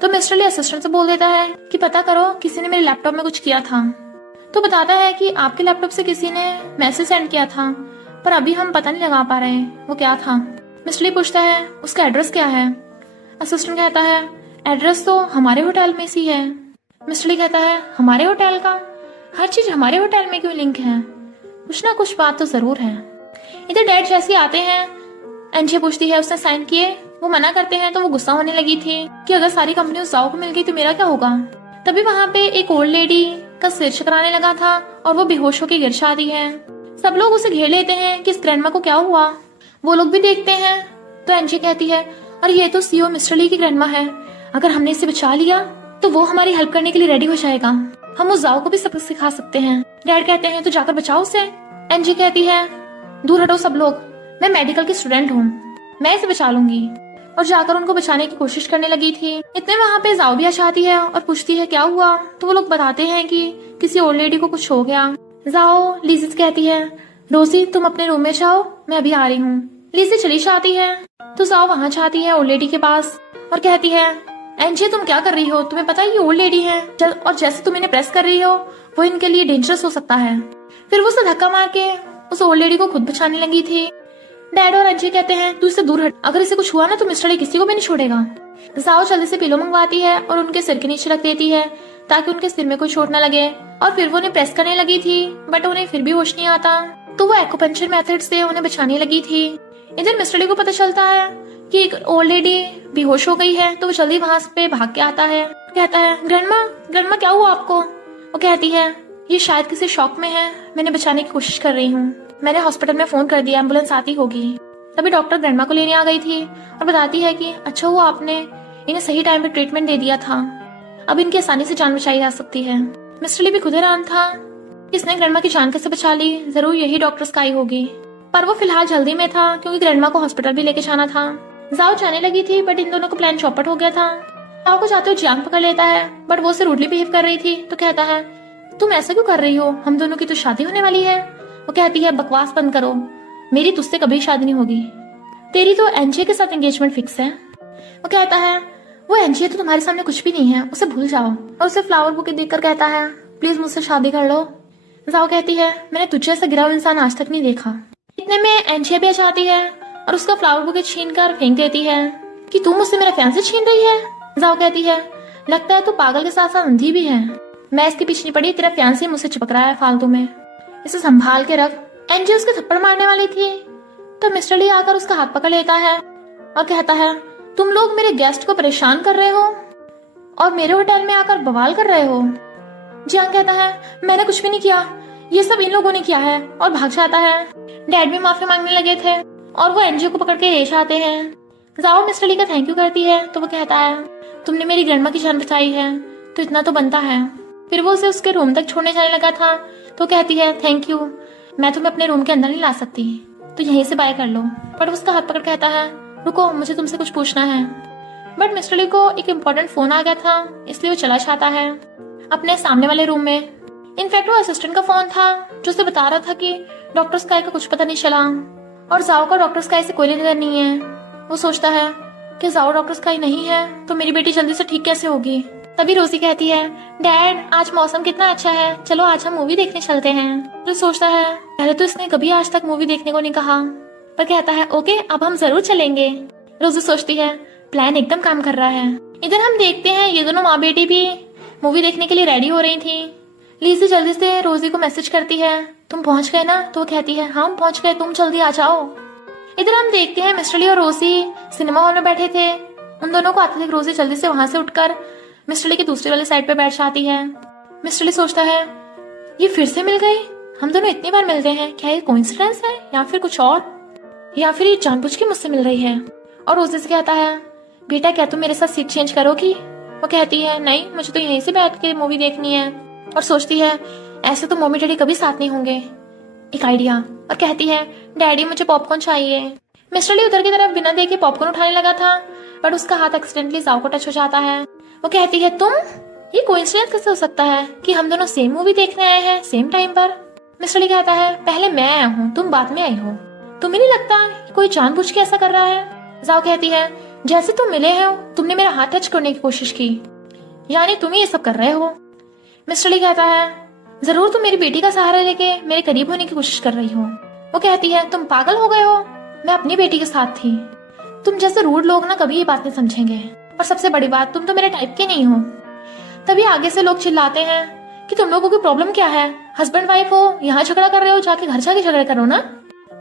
तो मिस्टर ली असिस्टेंट से बोल देता है कि पता करो किसी ने मेरे लैपटॉप में कुछ किया था। तो बताता है कि आपके लैपटॉप से किसी ने मैसेज सेंड किया था, पर अभी हम पता नहीं लगा पा रहे वो क्या था। मिस्टर ली पूछता है उसका एड्रेस क्या है। असिस्टेंट कहता है एड्रेस तो हमारे होटल में सी है। मिस्टर ली कहता है हमारे होटल का, हर चीज हमारे होटल में क्यों लिंक है, कुछ ना कुछ बात तो जरूर है। इधर डैड जैसे आते हैं, एनजे पूछती है उसने साइन किए, वो मना करते हैं। तो वो गुस्सा होने लगी थी कि अगर सारी कंपनी उस जाओ को मिल गई तो मेरा क्या होगा। तभी वहां पे एक ओल्ड लेडी का सिर चकराने लगा था और वो बेहोश होकर गिर जाती है। सब लोग उसे घेर लेते हैं कि इस ग्रैंडमा को क्या हुआ। वो लोग भी देखते हैं तो एनजे कहती है और ये तो सीईओ मिस्टर ली की ग्रैंडमा है, अगर हमने इसे बचा लिया तो वो हमारी हेल्प करने के लिए रेडी हो जाएगा। हम उस जाओ को भी सबक सिखा सकते हैं। डैड कहते हैं तो जाकर बचाओ उसे। एनजी कहती है दूर हटो सब लोग, मैं मेडिकल की स्टूडेंट हूँ, मैं इसे बचा लूंगी। और जाकर उनको बचाने की कोशिश करने लगी थी। इतने वहाँ पे जाओ भी आती है और पूछती है क्या हुआ। तो वो लोग बताते हैं कि किसी ओल्ड लेडी को कुछ हो गया। जाओ लिजी कहती है रोजी तुम अपने रूम में जाओ, मैं अभी आ रही हूँ। लिजी चली जाती है तो जाओ वहाँ जाती है ओल्ड लेडी के पास और कहती है एनजी तुम क्या कर रही हो, तुम्हें पता है ये ओल्ड लेडी है और जैसे तुम इन्हें प्रेस कर रही हो वो इनके लिए डेंजरस हो सकता है। फिर वो उसे धक्का मार के उस ओल्ड लेडी को खुद बचाने लगी थी। डैड और एनजी कहते हैं तू इससे दूर हट, अगर इसे कुछ हुआ ना तो मिस्टर ली किसी को भी नहीं छोड़ेगा। जाओ जल्दी से पिलो मंगवाती है और उनके सिर के नीचे रख देती है ताकि उनके सिर में कोई चोट न लगे। और फिर वो उन्हें प्रेस करने लगी थी बट उन्हें फिर भी होश नहीं आता, तो वो एक्यूपंक्चर मेथड से उन्हें बचाने लगी थी। इधर मिस्टर ली को पता चलता है कि एक ओल्ड लेडी बेहोश हो गई है, तो वो जल्दी वहां पे भाग के आता है। कहता है ग्रैंडमा क्या हुआ आपको। वो कहती है ये शायद किसी शॉक में है, मैंने बचाने की कोशिश कर रही हूँ, मैंने हॉस्पिटल में फोन कर दिया, एम्बुलेंस आती होगी। तभी डॉक्टर ग्रैंडमा को लेने आ गई थी और बताती है कि अच्छा हुआ आपने इन्हें सही टाइम पे ट्रीटमेंट दे दिया था, अब इनकी आसानी से जान बचाई जा सकती है। मिस्टर ली भी खुद हैरान था किसने ग्रैंडमा की जान कैसे बचा ली, जरूर यही डॉक्टर स्काई होगी। पर वो फिलहाल जल्दी में था क्योंकि ग्रैंडमा को हॉस्पिटल भी लेके जाना था। जाओ जाने लगी थी बट इन दोनों का प्लान चौपट हो गया था। जाओ को जाते हुए जियांग पकड़ लेता है बट वो उसे रूडली बिहेव कर रही थी, तो कहता है तुम ऐसा क्यों कर रही हो, हम दोनों की तो शादी होने वाली है। वो कहती है बकवास बंद करो, मेरी तुझसे कभी शादी नहीं होगी, तेरी तो एनजे के साथ एंगेजमेंट फिक्स है। वो कहता है वो एनजे तो तुम्हारे सामने कुछ भी नहीं है, उसे भूल जाओ। और उसे फ्लावर बुके देखकर कहता है प्लीज मुझसे शादी कर लो। जाओ कहती है मैंने तुझे ऐसा गिरा हुआ इंसान आज तक नहीं देखा। इतने में एनजे भी आ जाती है और उसका फ्लावर बुके छीन कर फेंक देती है कि तुम मुझसे मेरा फैंसी छीन रही है। जाओ कहती है लगता है तू पागल के साथ साथ अंधी भी है, मैं इसके पीछे नहीं पड़ी, तेरा फैंसी मुझसे चिपक रहा है फालतू में, इसे संभाल के रख। एनजे उसके थप्पड़ मारने वाली थी तो मिस्टर ली आकर उसका हाथ पकड़ लेता है और कहता है तुम लोग मेरे गेस्ट को परेशान कर रहे हो और मेरे होटल में आकर बवाल कर रहे हो। जियांग कहता है मैंने कुछ भी नहीं किया, ये सब इन लोगों ने किया है, और भाग जाता है। डैड भी माफी मांगने लगे थे और वो एनजे को पकड़ के ले जाते हैं। जाओ मिस्टर ली का थैंक यू करती है तो वो कहता है तुमने मेरी ग्रैंडमा की जान बचाई है तो इतना तो बनता है। फिर वो उसे उसके रूम तक छोड़ने जाने लगा था तो कहती है थैंक यू, मैं तुम्हें अपने रूम के अंदर नहीं ला सकती, तो यहीं से बाय कर लो। बट उसका हाथ पकड़ कहता है रुको मुझे तुमसे कुछ पूछना है। बट मिस्टर ली को एक इम्पोर्टेंट फोन आ गया था इसलिए वो चला जाता है अपने सामने वाले रूम में। इनफैक्ट वो असिस्टेंट का फोन था जो उसे बता रहा था कि डॉक्टर स्काई का कुछ पता नहीं चला और जाओ का डॉक्टर स्काई से कोई लेना देना नहीं है। वो सोचता है कि जाओ डॉक्टर स्काई नहीं है तो मेरी बेटी जल्दी से ठीक कैसे होगी। तभी रोजी कहती है डैड आज मौसम कितना अच्छा है, चलो आज हम मूवी देखने चलते हैं। तो सोचता है पहले तो इसने कभी आज तक मूवी देखने को नहीं कहा, पर कहता है ओके अब हम जरूर चलेंगे। रोजी सोचती है प्लान एकदम काम कर रहा है। इधर हम देखते हैं ये दोनों माँ बेटी भी मूवी देखने के लिए रेडी हो रही थी। लीजी जल्दी से रोजी को मैसेज करती है तुम पहुंच गए ना, तो वो कहती है हाँ हम पहुंच गए, तुम जल्दी आ जाओ। इधर हम देखते हैं मिस्टर ली और रोजी सिनेमा हॉल में बैठे थे। उन दोनों को आते देख रोजी जल्दी से वहां से उठकर मिस्टर ली की दूसरी वाली साइड पे बैठ जाती है। मिस्टर ली सोचता है ये फिर से मिल गई, हम दोनों इतनी बार मिलते हैं, क्या ये कोइंसिडेंस है या फिर कुछ और, या फिर ये जानबूझ के मुझसे मिल रही है। और रोजी से कहता है बेटा क्या तुम मेरे साथ सीट चेंज करोगी। वो कहती है नहीं मुझे तो यहीं से बैठ के मूवी देखनी है। और सोचती है ऐसे तो मम्मी डैडी कभी साथ नहीं होंगे, एक आइडिया। और कहती है डैडी मुझे पॉपकॉर्न चाहिए। मिस्टर ली उधर की तरफ बिना देखे पॉपकॉर्न उठाने लगा था बट उसका हाथ एक्सीडेंटली जाओ को टच हो जाता है। वो कहती है तुम, ये कोइंसिडेंस कैसे हो सकता है कि हम दोनों सेम मूवी देखने आए हैं सेम टाइम पर। मिस्टर ली कहता है पहले मैं आया हूँ तुम बाद में आई हो, तुम्हें नहीं लगता कोई जानबूझ के ऐसा कर रहा है। जाओ कहती है जैसे तुम मिले हो तुमने मेरा हाथ टच करने की कोशिश की, यानी तुम ही ये सब कर रहे हो। मिस्टर ली कहता है जरूर तुम मेरी बेटी का सहारा लेके मेरे करीब होने की कोशिश कर रही हो। वो कहती है तुम पागल हो गए हो, मैं अपनी बेटी के साथ थी, तुम जैसे रूड लोग ना कभी ये बात नहीं समझेंगे, और सबसे बड़ी बात तुम तो मेरे टाइप के नहीं हो। तभी आगे से लोग चिल्लाते हैं कि तुम लोगों की प्रॉब्लम क्या है, हस्बैंड वाइफ हो, यहाँ झगड़ा कर रहे हो, जाके घर जाके झगड़ा करो ना।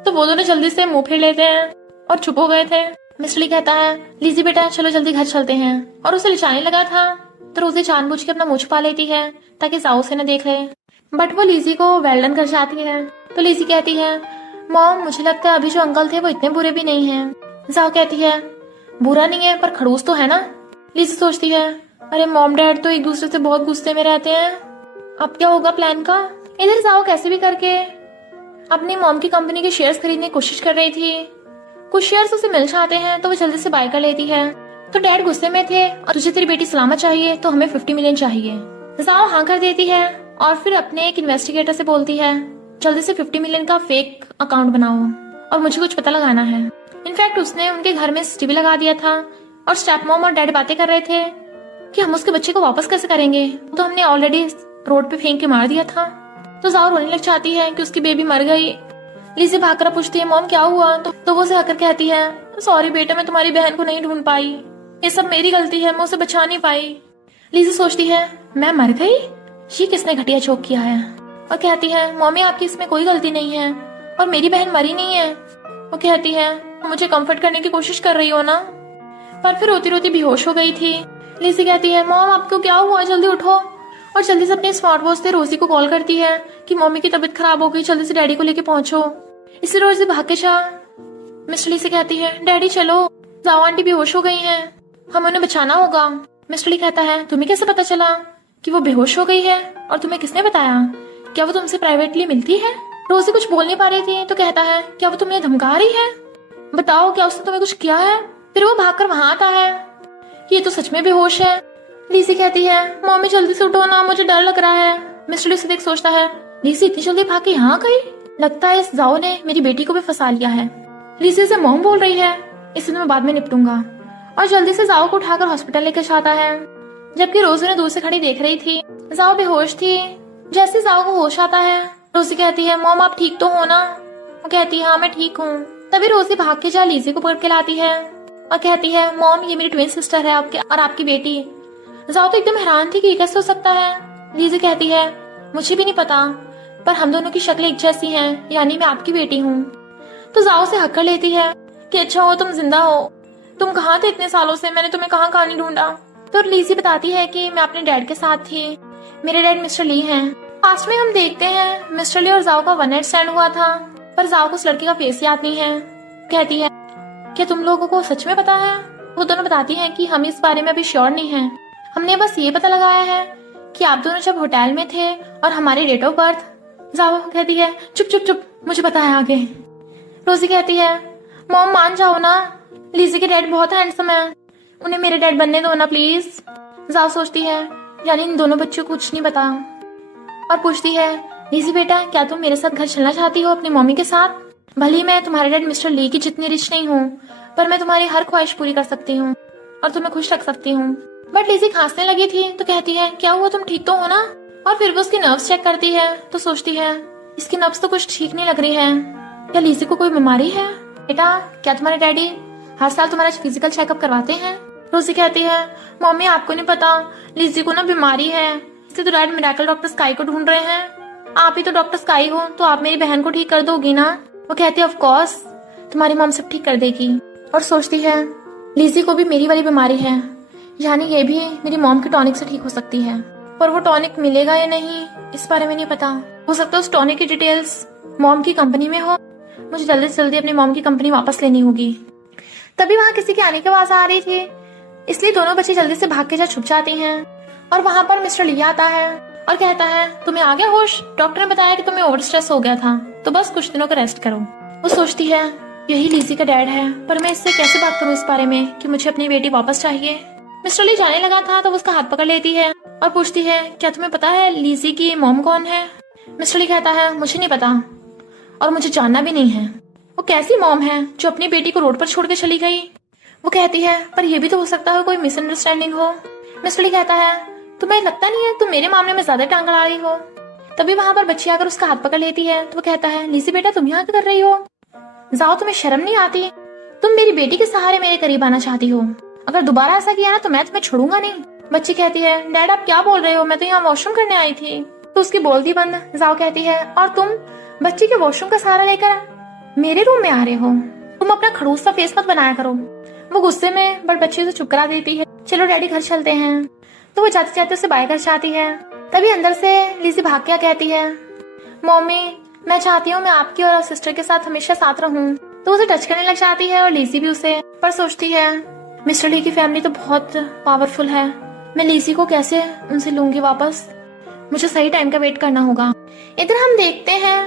तो वो दोनों जल्दी से मुंह फेर लेते हैं और चुप हो गए थे। मिस्टर ली कहता है लीजी बेटा चलो जल्दी घर चलते हैं, और उसे लिचाने लगा था तो रोजी जानबूझ के अपना मुंह छुपा लेती है ताकि जाओ से न देख ले। बट वो लीजी को वेल्डन कर जाती है। तो लीजी कहती है मॉम मुझे लगता है अभी जो अंकल थे वो इतने बुरे भी नहीं हैं। जाओ कहती है बुरा नहीं है पर खड़ूस तो है ना। लीजी सोचती है, अरे मॉम डैड तो एक दूसरे से बहुत गुस्से में रहते हैं, अब क्या होगा प्लान का। इधर जाओ कैसे भी करके अपनी मॉम की कंपनी के शेयर्स खरीदने की कोशिश कर रही थी। कुछ शेयर्स उसे मिल जाते हैं तो वो जल्दी से बाय कर लेती है। तो डैड गुस्से में थे, और तुझे तेरी बेटी सलामत चाहिए तो हमें 50 मिलियन चाहिए। जाओ हाँ कर देती है और फिर अपने एक इन्वेस्टिगेटर से बोलती है, जल्दी से 50 मिलियन का फेक अकाउंट बनाओ और मुझे कुछ पता लगाना है। इनफैक्ट उसने उनके घर में सीसीटीवी लगा दिया था और स्टेप मॉम और डैड बातें कर रहे थे कि हम उसके बच्चे को वापस कैसे करेंगे, तो हमने ऑलरेडी रोड पे फेंक के मार दिया था। तो जाओ रोने लग जाती है कि उसकी बेबी मर गई। लीजी भागकर पूछती है, मॉम क्या हुआ? तो वो उसे हककर कहती है, सॉरी बेटा, मैं तुम्हारी बहन को नहीं ढूंढ पाई, ये सब मेरी गलती है, मैं उसे बचा नहीं पाई। लीजी सोचती है, मैं मर गई, ये किसने घटिया जोक किया है, और कहती है, मॉमी आपकी इसमें कोई गलती नहीं है और मेरी बहन मरी नहीं है। वो कहती है, मुझे कंफर्ट करने की कोशिश कर रही हो ना, पर फिर रोती रोती बेहोश हो गई थी। लीजी कहती है, मॉम आपको क्या हुआ, जल्दी उठो, और जल्दी से अपने स्मार्ट वॉच से रोजी को कॉल करती है कि मम्मी की तबीयत खराब हो गई, जल्दी से डैडी को लेके पहुंचो। इसलिए रोजी भाग के जा मिस्टर ली से कहती है, डैडी चलो, जाओ आंटी बेहोश हो गई हैं, हमें उन्हें बचाना होगा। मिस्टर ली कहता है, तुम्हें कैसे पता चला कि वो बेहोश हो गई है, और तुम्हें किसने बताया, क्या वो तुमसे प्राइवेटली मिलती है? रोजी कुछ बोल नहीं पा रही थी तो कहता है, क्या वो तुम्हें धमका रही है, बताओ क्या उसने तुम्हें कुछ किया है? फिर वो भागकर वहां आता है, ये तो सच में बेहोश है। लीसी कहती है, मम्मी जल्दी से उठो ना, मुझे डर लग रहा है। मिस्टर ली देख सोचता है, लीसी इतनी जल्दी भाग के यहाँ गई, लगता है इस जाओ ने मेरी बेटी को भी फंसा लिया है। लीसी से मॉम बोल रही है, इसे मैं बाद में निपटूंगा, और जल्दी से जाओ को उठाकर हॉस्पिटल लेकर जाता है। जबकि रोजी ने दूर से खड़ी देख रही थी, जाओ बेहोश थी। जैसे जाओ को होश आता है, रोजी कहती है, मॉम आप ठीक तो हो ना? वो कहती है, हाँ मैं ठीक हूँ। तभी रोजी भाग के जा लीजी को पकड़ के लाती है और कहती है, मॉम ये मेरी ट्विन सिस्टर है आपके और आपकी बेटी। जाओ तो एकदम हैरान थी कि ये कैसे हो सकता है। लीजी कहती है, मुझे भी नहीं पता, पर हम दोनों की शक्लें एक जैसी हैं, यानी मैं आपकी बेटी हूँ। तो जाओ से हक कर लेती है कि अच्छा हो तुम जिंदा हो, तुम कहाँ थे इतने सालों से, मैंने तुम्हें कहाँ कहाँ नहीं ढूंढा। तो लीजी बताती है कि मैं अपने डैड के साथ थी, मेरे डैड मिस्टर ली हैं। पास्ट में हम देखते हैं मिस्टर ली और जाओ का वन नाइट स्टैंड हुआ था, पर जाओ को उस लड़की का फेस याद नहीं है। कहती है, क्या तुम लोगों को सच में पता है? वो दोनों बताती हैं कि हम इस बारे में अभी श्योर नहीं है, हमने बस ये पता लगाया है कि आप दोनों जब होटल में थे और हमारे डेट ऑफ बर्थ। जाओ कहती है, चुप चुप चुप, मुझे पता है आगे। रोजी कहती है, मॉम मान जाओ ना, लीजी के डैड बहुत हैंडसम है, उन्हें मेरे डैड बनने दो ना प्लीज। जाओ सोचती है, यानी इन दोनों बच्चों को कुछ नहीं पता, और पूछती है, लीजी बेटा क्या तुम मेरे साथ घर चलना चाहती हो अपनी मम्मी के साथ? भले ही मैं तुम्हारे डैड मिस्टर ली की जितनी रिच नहीं हूँ, पर मैं तुम्हारी हर ख्वाहिश पूरी कर सकती हूँ और तुम्हें खुश रख सकती हूँ। बट लीजी खांसने लगी थी तो कहती है, क्या हुआ, तुम ठीक तो हो ना? और फिर वो उसकी नर्व्स चेक करती है तो सोचती है, इसकी नर्व्स तो कुछ ठीक नहीं लग रही है, क्या लीजी को कोई बीमारी है? बेटा क्या तुम्हारे डैडी हर साल तुम्हारा फिजिकल चेकअप करवाते हैं? रोजी कहती है, मम्मी आपको नहीं पता, लीजी को ना बीमारी है, इसलिए तो डैड मिरेकल डॉक्टर स्काई को ढूंढ रहे हैं। आप ही तो डॉक्टर स्काई हो, तो आप मेरी बहन को ठीक कर दोगी ना? वो कहती है, ऑफ कोर्स तुम्हारी मॉम सब ठीक कर देगी। और सोचती है, लीजी को भी मेरी वाली बीमारी है, यानी ये भी मेरी मॉम के टॉनिक से ठीक हो सकती है, पर वो टॉनिक मिलेगा या नहीं इस बारे में नहीं पता। हो सकता है उस टॉनिक की डिटेल्स मॉम की कंपनी में हो, मुझे जल्दी से जल्दी अपनी मॉम की कंपनी वापस लेनी होगी। तभी वहाँ किसी के आने की आवाज आ रही थी, इसलिए दोनों बच्चे जल्दी से भाग के जा छुप जाती हैं। और वहाँ पर मिस्टर ली आता है और कहता है, तुम्हें आ गया होश? डॉक्टर ने बताया कि तुम्हें ओवर स्ट्रेस हो गया था, तो बस कुछ दिनों का रेस्ट करो। वो सोचती है, यही लीजी का डैड है, पर मैं इससे कैसे बात करूँ इस बारे में कि मुझे अपनी बेटी वापस चाहिए। मिस्टर ली जाने लगा था तो उसका हाथ पकड़ लेती है और पूछती है, क्या तुम्हें पता है लीजी की मॉम कौन है? मिस्टर ली कहता है, मुझे नहीं पता और मुझे जानना भी नहीं है। वो कैसी मॉम है जो अपनी बेटी को रोड पर छोड़ के चली गई? वो कहती है, पर यह भी तो हो सकता है कोई मिसअंडरस्टैंडिंग हो। मिस्टर ली कहता है, तुम्हें लगता नहीं है तुम मेरे मामले में ज्यादा टांग अड़ा रही हो? तभी वहां पर बच्ची आकर उसका हाथ पकड़ लेती है तो वो कहता है, लीजी बेटा तुम यहाँ क्या कर रही हो? जाओ तुम्हें शर्म नहीं आती? तुम मेरी बेटी के सहारे मेरे करीब आना चाहती हो, अगर दोबारा ऐसा किया ना तो मैं तुम्हें छोड़ूंगा नहीं। बच्ची कहती है, डैड आप क्या बोल रहे हो, मैं तो यहाँ वॉशरूम करने आई थी। तो उसकी बोलती बंद। जाओ कहती है, और तुम बच्ची के वॉशरूम का सहारा लेकर मेरे रूम में आ रहे हो, तुम अपना खड़ूस सा फेस मत बनाया करो। वो गुस्से में बट बच्ची से चुप करा देती है, चलो डैडी घर चलते हैं। तो वो जाते जाते उसे बाय कर जाती है। तभी अंदर से लीजी भाग के कहती है, मम्मी मैं चाहती हूँ मैं आपकी और सिस्टर के साथ हमेशा साथ रहूं। तो उसे टच करने लग जाती है और लीजी भी उसे, पर सोचती है मिस्टर ली की फैमिली तो बहुत पावरफुल है, मैं लीजी को कैसे उनसे लूंगी वापस? मुझे सही टाइम का वेट करना होगा। इधर हम देखते हैं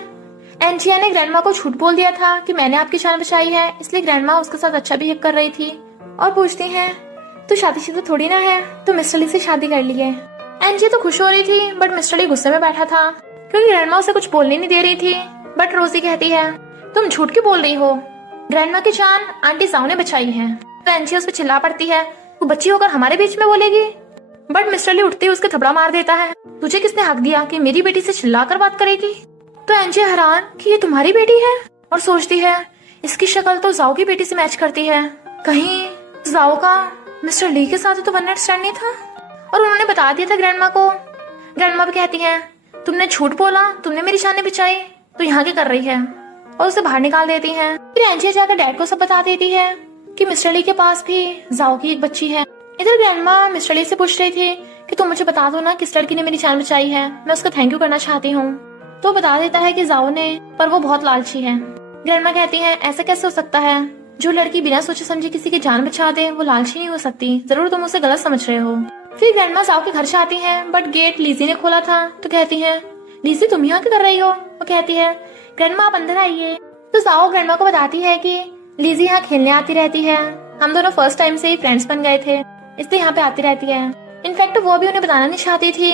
एंजिया ने ग्रैंडमा को झूठ बोल दिया था कि मैंने आपकी जान बचाई है, इसलिए ग्रैंडमा उसके साथ अच्छा बिहेव कर रही थी और पूछती हैं तू शादीशुदा थोड़ी ना है, तो मिस्टर ली से शादी कर ली है। एंजिया तो खुश हो रही थी बट मिस्टर ली गुस्से में बैठा था क्योंकि ग्रैंडमा उसे कुछ बोलने नहीं दे रही थी। बट रोजी कहती है तुम झूठ क्यों बोल रही हो, ग्रैंडमा की जान आंटी साउ ने बचाई है। तो एंजिया उस पर चिल्ला पड़ती है तू बच्ची होकर हमारे बीच में बोलेगी। बट मिस्टर ली उठते ही उसके थपड़ा मार देता है, तुझे किसने हक दिया कि मेरी बेटी से चिल्लाकर बात करेगी? तो एंजिया हैरान कि ये तुम्हारी बेटी है और सोचती है इसकी शक्ल तो जाओ की बेटी से मैच करती है, कहीं जाओ का मिस्टर ली के साथ तो वन नाइट स्टैंड नहीं था? और उन्होंने बता दिया था ग्रैंडमा को। ग्रैंडमा भी कहती है तुमने झूठ बोला, तुमने मेरी जान बचाई, तो यहाँ क्या कर रही है, और उसे बाहर निकाल देती हैं। फिर एंजिया जाकर डैड को सब बता देती है कि मिस्टर ली के पास भी जाओ की एक बच्ची है। इधर ग्रैंडमा मिस्टर ली से पूछ रही थी कि तुम मुझे बता दो ना किस लड़की ने मेरी जान बचाई है, मैं उसका थैंक यू करना चाहती हूँ। तो बता देता है कि जाओ ने, पर वो बहुत लालची है। ग्रैंडमा कहती है ऐसा कैसे हो सकता है, जो लड़की बिना सोचे समझे किसी की जान बचा दे वो लालची नहीं हो सकती, जरूर तुम उसे गलत समझ रहे हो। फिर ग्रैंडमा जाओ के घर से आती है बट गेट लीजी ने खोला था। तो कहती है लीजी तुम यहाँ क्या कर रही हो? वो कहती है ग्रैंडमा आप अंदर आइए। तो जाओ ग्रैंडमा को बताती है कि लीजी यहाँ खेलने आती रहती है, हम दोनों फर्स्ट टाइम से ही फ्रेंड्स बन गए थे, इसलिए यहाँ पे आती रहती है। इनफैक्ट वो भी उन्हें बताना नहीं चाहती थी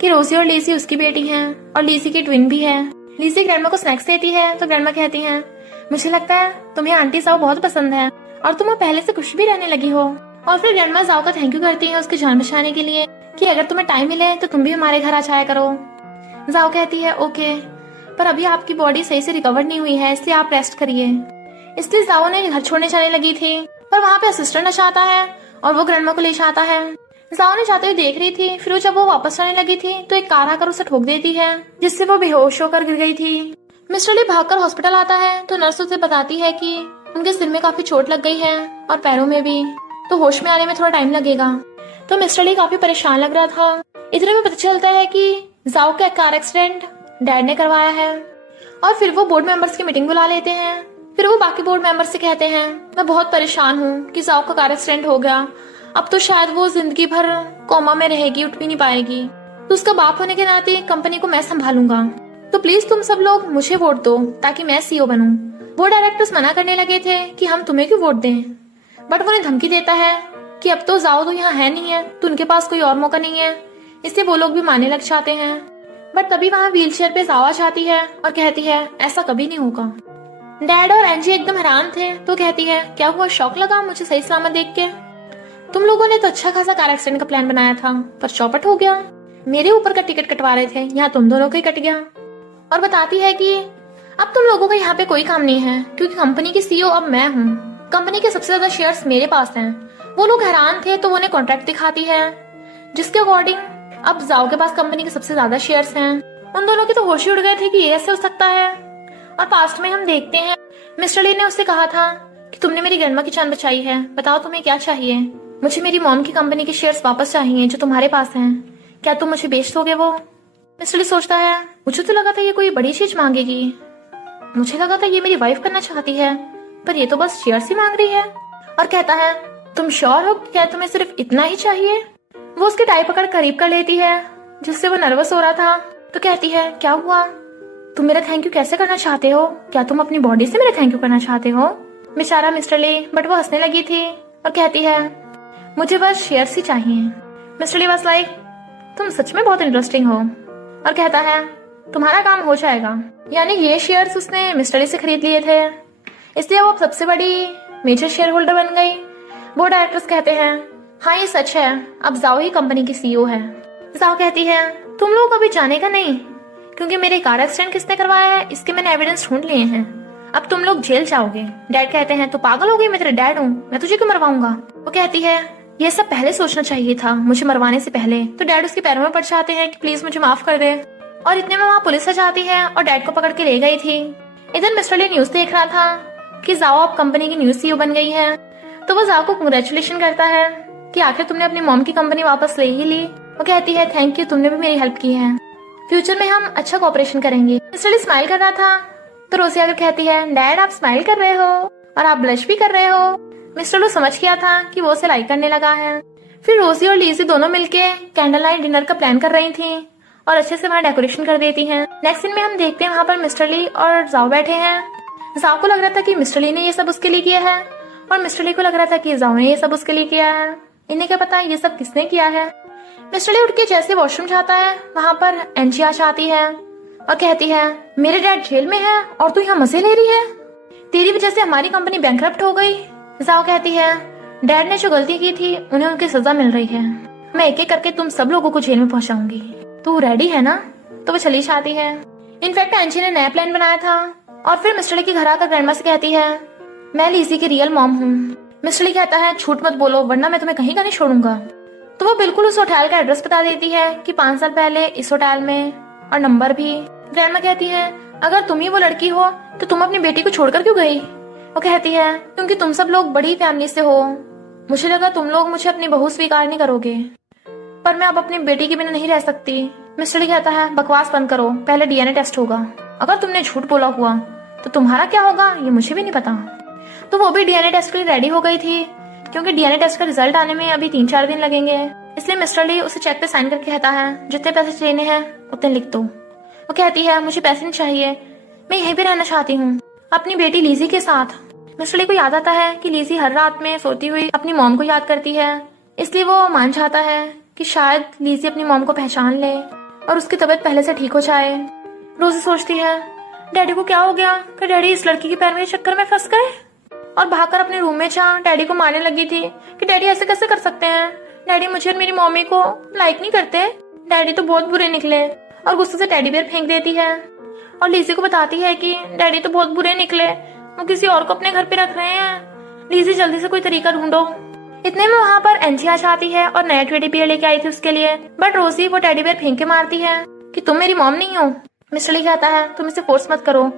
कि रोजी और लीजी उसकी बेटी हैं और लीजी की ट्विन भी है। लीजी ग्रैंडमा को स्नैक्स देती है तो ग्रैंडमा कहती है मुझे लगता है तुम्हें आंटी साहब बहुत पसंद है और तुम पहले से खुश भी रहने लगी हो। और फिर ग्रैंडमा जाओ का थैंक यू करती है उसकी जान बचाने के लिए कि अगर तुम्हें टाइम मिले तो तुम भी हमारे घर आ जाया करो। जाओ कहती है ओके, पर अभी आपकी बॉडी सही से रिकवर नहीं हुई है इसलिए आप रेस्ट करिए। इसलिए जाओ ने घर छोड़ने जाने लगी थी, पर वहाँ पे असिस्टेंट आता है और वो ग्रैंडमा को ले जाता है। जाओ ने जाते हुए देख रही थी, फिर जब वो वापस आने लगी थी तो एक कार आकर उसे ठोक देती है जिससे वो बेहोश होकर गिर गई थी। मिस्टर ली भागकर हॉस्पिटल आता है तो नर्स उसे बताती है कि उनके सिर में काफी चोट लग गई है और पैरों में भी, तो होश में आने में थोड़ा टाइम लगेगा। तो मिस्टर ली काफी परेशान लग रहा था। इधर में पता चलता है कि जाओ का कार एक्सीडेंट डैड ने करवाया है और फिर वो बोर्ड मेंबर्स की मीटिंग बुला लेते हैं। फिर वो बाकी बोर्ड मेंबर्स से कहते हैं मैं बहुत परेशान हूँ कि जाओ का कार एक्सीडेंट हो गया, अब तो शायद वो जिंदगी भर कोमा में रहेगी, उठ भी नहीं पाएगी, तो उसका बाप होने के नाते कंपनी को मैं संभालूंगा, तो प्लीज तुम सब लोग मुझे वोट दो ताकि मैं सीईओ बनूं। वो डायरेक्टर्स मना करने लगे थे कि हम तुम्हें क्यों वोट दें, बट वो उन्हें धमकी देता है कि अब तो जाओ तो यहाँ है नहीं है तो उनके पास कोई और मौका नहीं है, इसलिए वो लोग भी मानने लग जाते हैं। बट तभी वहाँ व्हीलचेयर पे जावा जाती है और कहती है ऐसा कभी नहीं होगा। डैड और एंजी एकदम हैरान थे तो कहती है क्या हुआ, शौक लगा मुझे सही सलामत देख के? तुम लोगों ने तो अच्छा खासा कार एक्सीडेंट का प्लान बनाया था पर चौपट हो गया, मेरे ऊपर का टिकट कटवा रहे थे यहाँ तुम दोनों का ही कट गया। और बताती है कि अब तुम लोगों का यहाँ पे कोई काम नहीं है क्योंकि कंपनी की सीईओ अब मैं हूँ, कंपनी के सबसे ज्यादा शेयर्स मेरे पास हैं। वो लोग हैरान थे तो वो उन्हें कॉन्ट्रैक्ट दिखाती है जिसके अकॉर्डिंग अब जाओ के पास कंपनी के सबसे ज्यादा शेयर्स हैं। उन दोनों के तो होश ही उड़ गए थे कि ये ऐसे हो सकता है। और पास्ट में हम देखते हैं मिस्टर ली ने उससे कहा था कि तुमने मेरी ग्रैंडमा की जान बचाई है, बताओ तुम्हें क्या चाहिए? मुझे मेरी मॉम की कंपनी के शेयर्स वापस चाहिए जो तुम्हारे पास हैं, क्या तुम मुझे बेच दोगे वो? मिस्टर ली सोचता है मुझे तो लगा था ये कोई बड़ी चीज मांगेगी, मुझे लगा था ये मेरी वाइफ करना चाहती है, पर ये तो बस शेयर्स ही मांग रही है। और कहता है तुम श्योर हो क्या तुम्हें सिर्फ इतना ही चाहिए? वो उसकी टाई पकड़ करीब कर लेती है जिससे वो नर्वस हो रहा था। तो कहती है क्या हुआ, तुम मेरा थैंक यू कैसे करना चाहते हो, क्या तुम अपनी बॉडी से मेरा थैंक यू करना चाहते हो? बेचारा मिस्टर ली, बट वो हंसने लगी थी और कहती है मुझे बस शेयर्स ही चाहिए। मिस्टर ली वाज लाइक तुम सच में बहुत इंटरेस्टिंग हो, और कहता है तुम्हारा काम हो जाएगा। यानी ये शेयर्स उसने मिस्टर ली से खरीद लिए थे, इसलिए वो सबसे बड़ी मेजर शेयर होल्डर बन गई। वो डायरेक्टर्स कहते हैं हाँ ये सच है, अब जाओ ही कंपनी की सीईओ है। जाओ कहती है तुम लोग अभी जानेगा नहीं क्योंकि मेरे कार एक्सीडेंट किसने करवाया है इसके मैंने एविडेंस ढूंढ लिए हैं, अब तुम लोग जेल जाओगे। डैड कहते हैं तो पागल हो गई, मैं तेरा डैड हूँ, मैं तुझे क्यों मरवाऊंगा? वो कहती है ये सब पहले सोचना चाहिए था मुझे मरवाने से पहले। तो डैड उसके पैरों में पड़ जाते हैं कि प्लीज मुझे माफ कर दे। और इतने में वहाँ पुलिस आ जाती है और डैड को पकड़ के ले गई थी। इधर मिस्टर ली न्यूज देख रहा था कि जाओ अब कंपनी की न्यू सीईओ बन गई है, तो वो जाओ को कंग्रेचुलेशन करता है कि आखिर तुमने अपनी मॉम की कंपनी वापस ले ही ली। वो कहती है थैंक यू, तुमने भी मेरी हेल्प की है, फ्यूचर में हम अच्छा कोऑपरेशन करेंगे। मिस्टर ली स्माइल कर रहा था तो रोजी आकर कहती है डैड आप स्माइल कर रहे हो? और आप ब्लश भी कर रहे हो। मिस्टर लू समझ गया था कि वो उसे लाइक करने लगा है। फिर रोजी और लीजी दोनों मिलके कैंडल लाइट डिनर का प्लान कर रही थी और अच्छे से वहाँ डेकोरेशन कर देती हैं। नेक्स्ट सीन में हम देखते हैं वहाँ पर मिस्टर ली और जाओ बैठे हैं। जाओ को लग रहा था कि मिस्टर ली ने ये सब उसके लिए किया है और मिस्टर ली को लग रहा था कि जाओ ने ये सब उसके लिए किया है। इन्हें क्या पता ये सब किसने किया है। मिस्टर ली उठ के जैसे वॉशरूम जाता है वहाँ पर एंजी आती है और कहती है मेरे डैड जेल में है और तू यहाँ मजे ले रही है, तेरी वजह से हमारी कंपनी बैंकरप्ट हो गई। जाओ कहती है डैड ने जो गलती की थी उन्हें उनकी सजा मिल रही है, मैं एक एक करके तुम सब लोगों को जेल में पहुंचाऊंगी, तू रेडी है ना। तो वो चली जाती है। इनफैक्ट एंजी ने नया प्लान बनाया था और फिर मिस्टर ली के घर आकर ग्रैंडमा से कहती है मैं लीजी की रियल मॉम हूँ। मिस्टर ली कहता है झूठ मत बोलो वरना मैं तुम्हें कहीं का नहीं छोड़ूंगा। तो वो बिल्कुल उस होटल का एड्रेस बता देती है कि 5 साल पहले इस होटल में, और नंबर भी। ग्रैंडमा कहती है अगर तुम ही वो लड़की हो तो तुम अपनी बेटी को छोड़कर क्यों गई। वो कहती है क्योंकि तुम सब लोग बड़ी फैमिली से हो, मुझे लगा तुम लोग मुझे अपनी बहू स्वीकार नहीं करोगे, पर मैं अब अपनी बेटी के बिना नहीं रह सकती। मिस्टर ली कहता है बकवास बंद करो, पहले डीएनए टेस्ट होगा, अगर तुमने झूठ बोला हुआ तो तुम्हारा क्या होगा ये मुझे भी नहीं पता। तो वो भी डीएनए टेस्ट के लिए रेडी हो गई थी क्योंकि डीएनए टेस्ट का रिजल्ट आने में अभी 3-4 दिन लगेंगे। इसलिए मिस्टर ली उसे चेक पे साइन करके कहता है जितने पैसे लेने हैं उतने लिख दो। वो कहती है मुझे पैसे नहीं चाहिए, मैं यहीं पे रहना चाहती हूँ अपनी बेटी लीजी के साथ। मिस्टर ली को याद आता है कि लीजी हर रात में सोती हुई अपनी मॉम को याद करती है, इसलिए वो मान जाता है कि शायद लीजी अपनी मॉम को पहचान ले और उसकी तबीयत पहले से ठीक हो जाए। रोजी सोचती है डैडी को क्या हो गया कि डैडी इस लड़की के पैर में चक्कर में फंस गए, और भागकर अपने रूम में जा डैडी को मारने लगी थी कि डैडी ऐसे कैसे कर सकते हैं, डैडी मुझे और मेरी मम्मी को लाइक नहीं करते, डैडी तो बहुत बुरे निकले, और गुस्से से टेडी बेयर फेंक देती है और लीजी को बताती है कि डैडी तो बहुत बुरे निकले, वो किसी और को अपने घर पे रख रहे हैं, लीजी जल्दी से कोई तरीका ढूंढो। इतने में वहाँ पर एंजी आ जाती है और नया टेडी बेयर लेके आई थी उसके लिए, बट रोजी वो टेडी बेयर फेंक के मारती है कि तुम मेरी मॉम नहीं हो। मिस्टर ली कहता है तुम इसे फोर्स मत करो,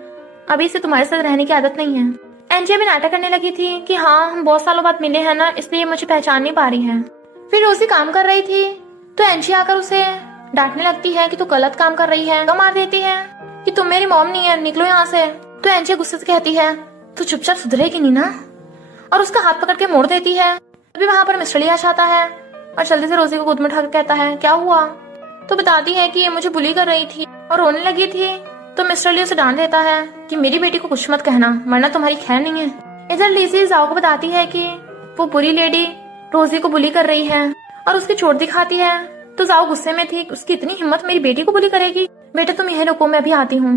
अभी से तुम्हारे साथ रहने की आदत नहीं है। एंजी अभी नाटक करने लगी थी कि हाँ हम बहुत सालों बाद मिले हैं ना, इसलिए मुझे पहचान नहीं पा रही है। फिर रोजी काम कर रही थी तो एंजी आकर उसे डांटने लगती है कि तू गलत काम कर रही है, तो मार देती है कि तुम मेरी मॉम नहीं है, निकलो यहाँ से। तो एंजी गुस्से से कहती है तू चुपचाप सुधरेगी नहीं ना, और उसका हाथ पकड़ के मोड़ देती है। अभी वहाँ पर मिस्टर ली आ जाता है और जल्दी से रोजी को गोद में उठाकर कहता है क्या हुआ। तो बताती है कि ये मुझे बुली कर रही थी और रोने लगी थी। तो मिस्टर ली उसे डांट देता है कि मेरी बेटी को कुछ मत कहना वरना तुम्हारी खैर नहीं है। इधर लीजी जाओ को बताती है कि वो बुरी लेडी रोजी को बुली कर रही है और उसकी चोट दिखाती है। तो जाओ गुस्से में थी, उसकी इतनी हिम्मत मेरी बेटी को बुली करेगी, बेटा तुम यहीं रुको मैं अभी आती हूँ।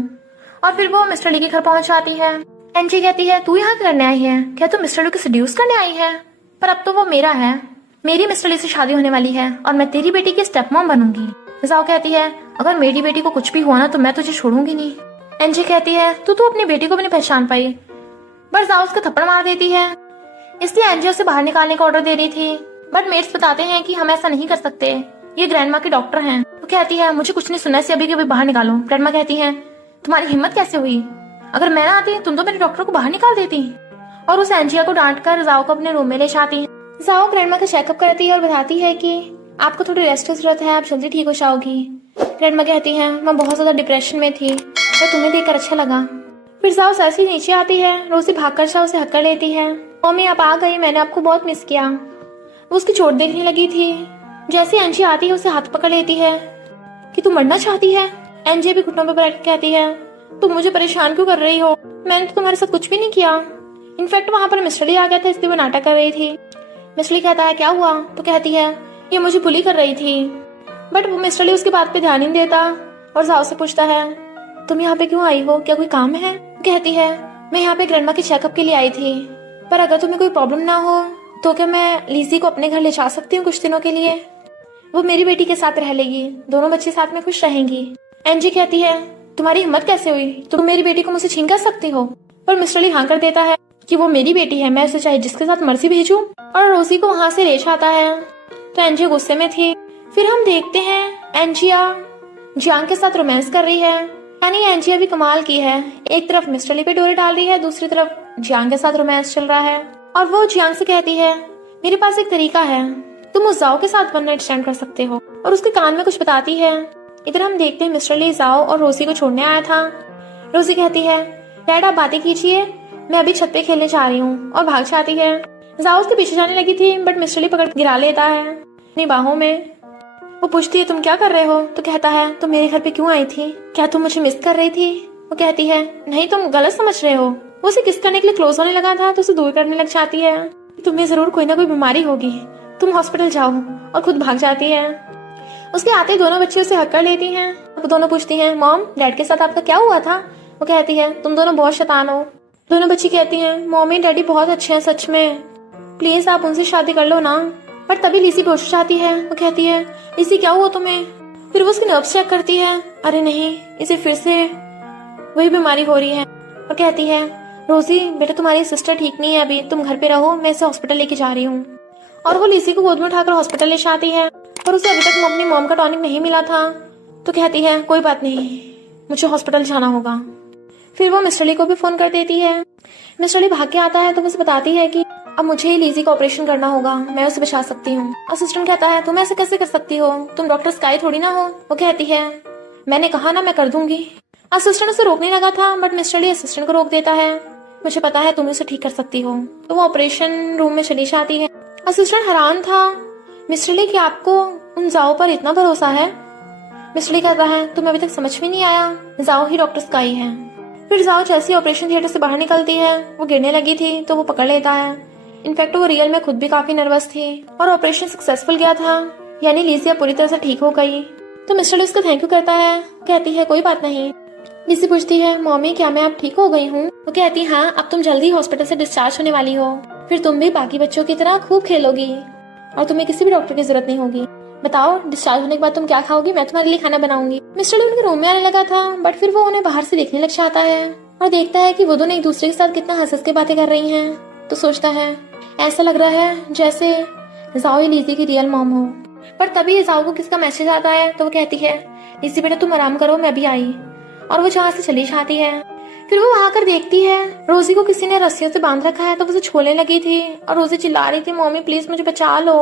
और फिर वो मिस्टर ली के घर पहुंच जाती है। एंजी कहती है तू यहाँ करने आई है, क्या तू मिस्टर ली को सेड्यूस करने आई है, पर अब तो वो मेरा है, मेरी मिस्टर ली से शादी होने वाली है और मैं तेरी बेटी की स्टेप मॉम बनूंगी। जाओ कहती है अगर मेरी बेटी को कुछ भी हुआ ना तो मैं तुझे छोड़ूंगी नहीं। एंजी कहती है तू तो अपनी बेटी को भी नहीं पहचान पाई, बट जाओ उसका थप्पड़ मार देती है। इसलिए एंजी उसे बाहर निकालने का ऑर्डर दे रही थी, बट मेट्स बताते हैं कि हम ऐसा नहीं कर सकते, ये ग्रैंडमा के डॉक्टर हैं। वो कहती है मुझे कुछ नहीं सुनना, इसे अभी के अभी बाहर निकालो। ग्रैंडमा कहती है तुम्हारी हिम्मत कैसे हुई, अगर मैं ना आती तुम तो मेरे डॉक्टर को बाहर निकाल देती, और उस एंजिया को डांट कर जाओ को अपने रूम में ले जाती है। जाओ ग्रैंडमा का चेकअप करती है और बताती है कि आपको थोड़ी रेस्ट की जरूरत है, आप जल्दी ठीक हो जाओगी। ग्रैंडमा कहती है मैं बहुत ज्यादा डिप्रेशन में थी और तुम्हें देखकर अच्छा लगा। फिर जाओ सर से नीचे आती है, रोजी भागकर जाओ उसे हक कर लेती है। मम्मी आप आ गई, मैंने आपको बहुत मिस किया। वो उसकी चोट देखने लगी थी। जैसे एंजी आती है उसे हाथ पकड़ लेती है कि तू मरना चाहती है। एंजी भी घुटनों पर बैठ कहती है तुम मुझे परेशान क्यों कर रही हो, मैंने तो तुम्हारे साथ कुछ भी नहीं किया। इनफैक्ट वहाँ पर मिस्टर ली आ गया था इसलिए वो नाटक कर रही थी। मिस्टर ली कहता है क्या हुआ, तो कहती है ये मुझे बुली कर रही थी, बट वो मिस्टर ली उसकी बात पे ध्यान नहीं देता और जाओ से पूछता है तुम यहाँ पे क्यों आई हो, क्या कोई काम है। कहती है मैं यहाँ पे ग्रैंडमा के चेकअप के लिए आई थी, पर अगर तुम्हें कोई प्रॉब्लम ना हो तो क्या मैं लीजी को अपने घर ले जा सकती हूँ कुछ दिनों के लिए, वो मेरी बेटी के साथ रह लेगी, दोनों बच्चे साथ में खुश रहेंगी। एंजी कहती है तुम्हारी हिम्मत कैसे हुई, तुम मेरी बेटी को मुझसे छीन कर सकती हो, पर मिस्टर ली हाँ कर देता है कि वो मेरी बेटी है, मैं उसे चाहे जिसके साथ मर्जी भेजूं, और रोजी को वहाँ से ले जाता है। तो एंजी गुस्से में थी। फिर हम देखते हैं एंजिया जियांग के साथ रोमांस कर रही है, यानी एंजिया भी कमाल की है, एक तरफ मिस्टर ली पे डोरी डाल रही है, दूसरी तरफ जियांग के साथ रोमांस चल रहा है। और वो जियांग से कहती है मेरे पास एक तरीका है, तुम उस जाओ के साथ वन नाइट स्टैंड कर सकते हो, और उसके कान में कुछ बताती है। इधर हम देखते हैं मिस्टर ली जाओ और रोजी को छोड़ने आया था। रोजी कहती है डैड आप बातें कीजिए, मैं अभी छत पे खेलने जा रही हूँ, और भाग जाती है। जाओ उसके पीछे जाने लगी थी, बट मिस्टर ली पकड़ गिरा लेता है अपनी बाहों में। वो पूछती है तुम क्या कर रहे हो, तो कहता है तुम मेरे घर पे क्यों आई थी, क्या तुम मुझे मिस कर रही थी। वो कहती है नहीं, तुम गलत समझ रहे हो। वो उसे किस करने के लिए क्लोज होने लगा था, तो उसे दूर करने लग जाती है। तुम्हें जरूर कोई ना कोई बीमारी होगी, तुम हॉस्पिटल जाओ, और खुद भाग जाती है। उसके आते ही दोनों बच्चे उसे हक कर लेती हैं। वो दोनों पूछती हैं मॉम, डैड के साथ आपका क्या हुआ था। वो कहती है तुम दोनों बहुत शैतान हो। दोनों बच्ची कहती हैं मॉमी डैडी बहुत अच्छे हैं सच में, प्लीज आप उनसे शादी कर लो ना। पर तभी लिसी बेहोश हो जाती है। वो कहती है लिसी क्या हुआ तुम्हें। फिर वो उसके नर्व्स चेक करती है, अरे नहीं, इसे फिर से वही बीमारी हो रही है। और कहती है रोजी बेटा तुम्हारी सिस्टर ठीक नहीं है अभी, तुम घर पे रहो, मैं इसे हॉस्पिटल लेके जा रही हूँ। और वो लिसी को गोद में उठाकर हॉस्पिटल ले जाती है। पर उसे अभी तक अपनी मॉम का टॉनिक नहीं मिला था, तो कहती है कोई बात नहीं, मुझे हॉस्पिटल जाना होगा। फिर वो मिस्टर ली को भी फोन कर देती है। मिस्टर ली भाग के आता है तो उसे बताती है कि अब मुझे ही लीजी का ऑपरेशन करना होगा, मैं उसे बचा सकती हूँ। असिस्टेंट कहता है तुम ऐसे कैसे कर सकती हो, तुम डॉक्टर स्काई थोड़ी ना हो। वो कहती है मैंने कहा ना मैं कर दूंगी। असिस्टेंट उसे रोकने लगा था, बट मिस्टर ली असिस्टेंट को रोक देता है। मुझे पता है तुम उसे ठीक कर सकती हो। तो वो ऑपरेशन रूम में चली जाती है। असिस्टेंट हैरान था, मिस्टर ली कि आपको उन जाओ पर इतना भरोसा है। मिस्टर ली कहता है तुम्हें अभी तक समझ में नहीं आया, जाओ ही डॉक्टर स्काई है। फिर जाओ जैसी ऑपरेशन थिएटर से बाहर निकलती है, वो गिरने लगी थी तो वो पकड़ लेता है। इनफैक्ट वो रियल में खुद भी काफी नर्वस थी, और ऑपरेशन सक्सेसफुल गया था, यानी लीजिया पूरी तरह से ठीक हो गई। तो मिस्टर ली उसका थैंक यू करता है। कहती है कोई बात नहीं। लिसी पूछती है मॉमी क्या मैं अब ठीक हो गई हूँ। वो कहती हाँ, अब तुम जल्दी हॉस्पिटल से डिस्चार्ज होने वाली हो, फिर तुम भी बाकी बच्चों की तरह खूब खेलोगी, और तुम्हें किसी भी डॉक्टर की जरूरत नहीं होगी। बताओ डिस्चार्ज होने के बाद तुम क्या खाओगी, मैं तुम्हारे लिए खाना बनाऊंगी। मिस्टर ली उनके रूम में आने लगा था, बट फिर वो उन्हें बाहर से देखने लग जाता है, और देखता है कि वो दोनों एक दूसरे के साथ कितना हंस के बातें कर रही हैं। तो सोचता है ऐसा लग रहा है जैसे जाओ लीजी की रियल मॉम हो। पर तभी जाओ को किसका मैसेज आता है, तो वो कहती है लीजी बेटा तुम आराम करो, मैं भी आई। और वो जहाँ से चली जाती है। फिर वो वहां कर देखती है रोजी को किसी ने रस्सियों से बांध रखा है, तो वो उसे छोड़ने लगी थी, और रोजी चिल्ला रही थी मम्मी प्लीज मुझे बचा लो।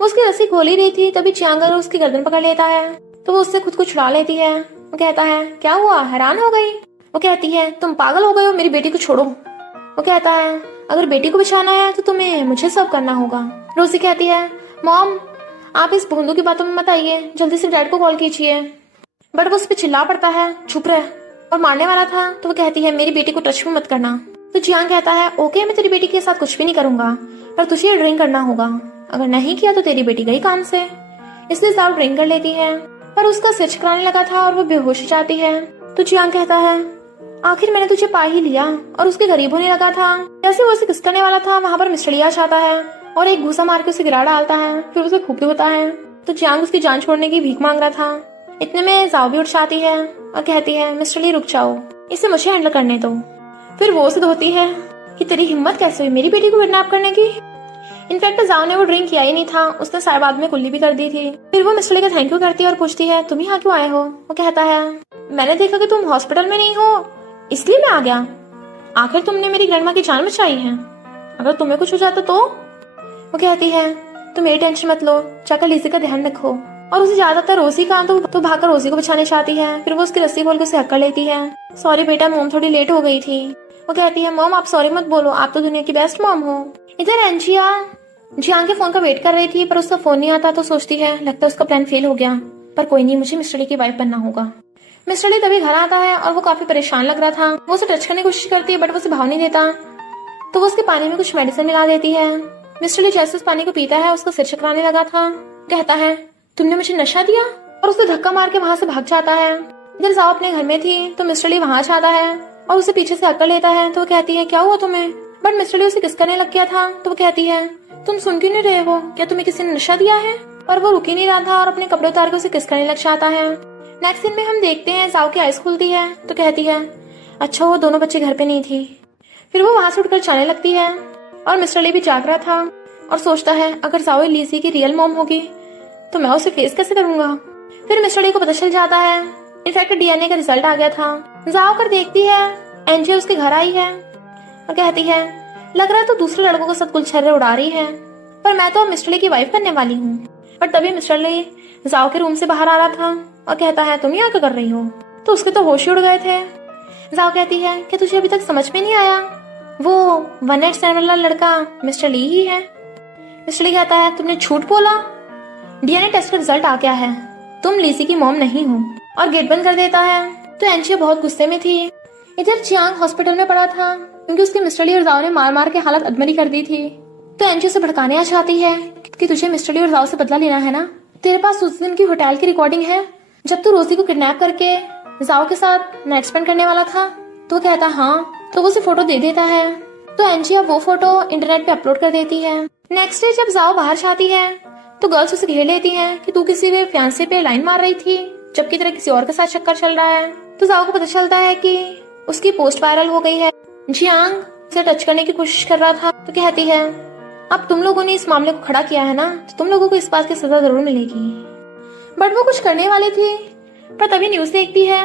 वो उसकी रस्सी खोल ही रही थी, तभी चियांगर उसकी गर्दन पकड़ लेता है, तो वो उससे खुद को छुड़ा लेती है। वो कहता है क्या हुआ, हैरान हो गई। वो कहती है तुम पागल हो गए हो, मेरी बेटी को छोड़ो। वो कहता है अगर बेटी को बचाना है तो तुम्हें मुझे सब करना होगा। रोजी कहती है मॉम आप इस भोंदू की बातों में मत आइए, जल्दी से डैड को कॉल कीजिए। बट वो उस पर चिल्ला पड़ता है चुप रह, और मारने वाला था। तो वो कहती है मेरी बेटी को टच भी मत करना। तो जियांग कहता है ओके मैं तेरी बेटी के साथ कुछ भी नहीं करूंगा, पर तुझे ये ड्रिंक करना होगा, अगर नहीं किया तो तेरी बेटी गई काम से। इसलिए जाओ ड्रिंक कर लेती है, पर उसका सिर चकराने लगा था और वो बेहोश हो जाती है। तो जियांग कहता है आखिर मैंने तुझे पा ही लिया, और उसके करीब होने लगा था। जैसे वो उसे किस करने वाला था, वहां पर मिस्टर ली आ जाता है और एक घूसा मार के उसे गिरा डालता है, फिर उसे खूब होता है। तो जियांग उसकी जान छोड़ने की भीख मांग रहा था। इतने में जाओ भी उठ जाती है और कहती है मिस्टर ली रुक जाओ, इसे मुझे हैंडल करने दो। फिर वो उसे धोती है कि तेरी हिम्मत कैसे हुई मेरी बेटी को किडनैप करने की। इनफैक्ट जाओ ने वो ड्रिंक किया ही नहीं था, उसने शायद बाद में कुल्ली भी कर दी थी। फिर वो मिस्टर ली का थैंक यू करती है और पूछती है तुम यहाँ क्यों आए हो। वो कहता है मैंने देखा कि तुम हॉस्पिटल में नहीं हो, इसलिए मैं आ गया। आखिर तुमने मेरी ग्रैंडमा की जान बचाई है, अगर तुम्हें कुछ हो जाता तो। वो कहती है तुम मेरी टेंशन मत लो, जाकर लीजी का ध्यान रखो। और उसे ज्यादातर रोजी का तो भागकर रोजी को बचाने चाहती है। फिर वो उसकी रस्सी खोल के उसे हक कर लेती है। सॉरी बेटा, मॉम थोड़ी लेट हो गई थी। वो कहती है मॉम आप सॉरी मत बोलो, आप तो दुनिया की बेस्ट मॉम हो। इधर एंजिया जियांग के फोन का वेट कर रही थी, पर उसका फोन नहीं आता, तो सोचती है लगता है उसका प्लान फेल हो गया, पर कोई नहीं, मुझे मिस्टर ली की वाइफ बनना होगा। मिस्टर ली तभी घर आता है और वो काफी परेशान लग रहा था। वो उसे टच करने की कोशिश करती है, बट वो उसे भाव नहीं देता, तो वो उसके पानी में कुछ मेडिसिन मिला देती है। मिस्टर ली जैसे उस पानी को पीता है उसका सिर चकराने लगा था। कहता है तुमने मुझे नशा दिया, और उसे धक्का मार के वहां से भाग जाता है। जब जाओ अपने घर में थी तो मिस्टर ली वहां जाता है और उसे पीछे से हक लेता है। तो वो कहती है क्या हुआ तुम्हें, बट मिस्टर ली उसे किस करने लग गया था। तो वो कहती है तुम सुन क्यों नहीं रहे हो, क्या तुम्हें किसी ने नशा दिया है। पर वो रुक ही नहीं रहा था और अपने कपड़े उतार के उसे किस करने लग जाता है। नेक्स्ट सीन में हम देखते हैं जाओ की आइस खुलती है, तो कहती है अच्छा वो दोनों बच्चे घर पे नहीं थी। फिर वो वहां से उठकर जाने लगती है, और मिस्टर ली भी जाग रहा था और सोचता है अगर जाओ लीजी की रियल मॉम होगी तो मैं उसे फेस कैसे करूंगा। फिर मिस्टर ली को पता चल जाता है, इनफैक्ट डीएनए का रिजल्ट आ गया था। जाओ कर देखती है एंजिया उसके घर आई है और कहती है लग रहा है तो दूसरे लड़कों के साथ गुलछर्रे उड़ा रही है, पर मैं तो अब मिस्टर ली की वाइफ बनने वाली हूँ। पर तभी मिस्टर ली जाओ के रूम से बाहर आ रहा था और कहता है तुम यहाँ क्या कर रही हो। तो उसके तो होश ही उड़ गए थे। जाओ कहती है कि तुझे अभी तक समझ में नहीं आया, वो वन नाइट स्टैंड वाला लड़का मिस्टर ली ही है। मिस्टर ली कहता है, तुमने झूठ बोला, डीएनए टेस्ट का रिजल्ट आ गया है, तुम लीसी की मॉम नहीं हो, और गेट बंद कर देता है। तो एंशिया बहुत गुस्से में थी। इधर चियांग हॉस्पिटल में पड़ा था क्योंकि उसके मिस्टर ली और जाओ ने मार मार के हालत अधमरी कर दी थी। तो एंशिया उसे भड़काने आ चाहती है कि तुझे मिस्टर ली और जाओ से बदला लेना है ना, तेरे पास उस दिन की होटल की रिकॉर्डिंग है जब तू रोजी को किडनैप करके जाओ के साथ नाइट स्पेंड करने वाला था। तो कहता हाँ, तो वो उसे फोटो दे देता है। तो एंशिया वो फोटो इंटरनेट पे अपलोड कर देती है। नेक्स्ट डे जब जाओ बाहर जाती है तो गर्ल्स उसे घेर लेती हैं कि तू किसी के फियांसे पे लाइन मार रही थी जबकि तेरा किसी और के साथ चक्कर चल रहा है। तो जाओ को पता चलता है कि उसकी पोस्ट वायरल हो गई है। जियांग उसे टच करने की कोशिश कर रहा था तो कहती है, अब तुम लोगों ने इस मामले को खड़ा किया है ना, तो तुम लोगों को इस बात की सजा जरूर मिलेगी। बट वो कुछ करने वाली थी पर तभी न्यूज देखती है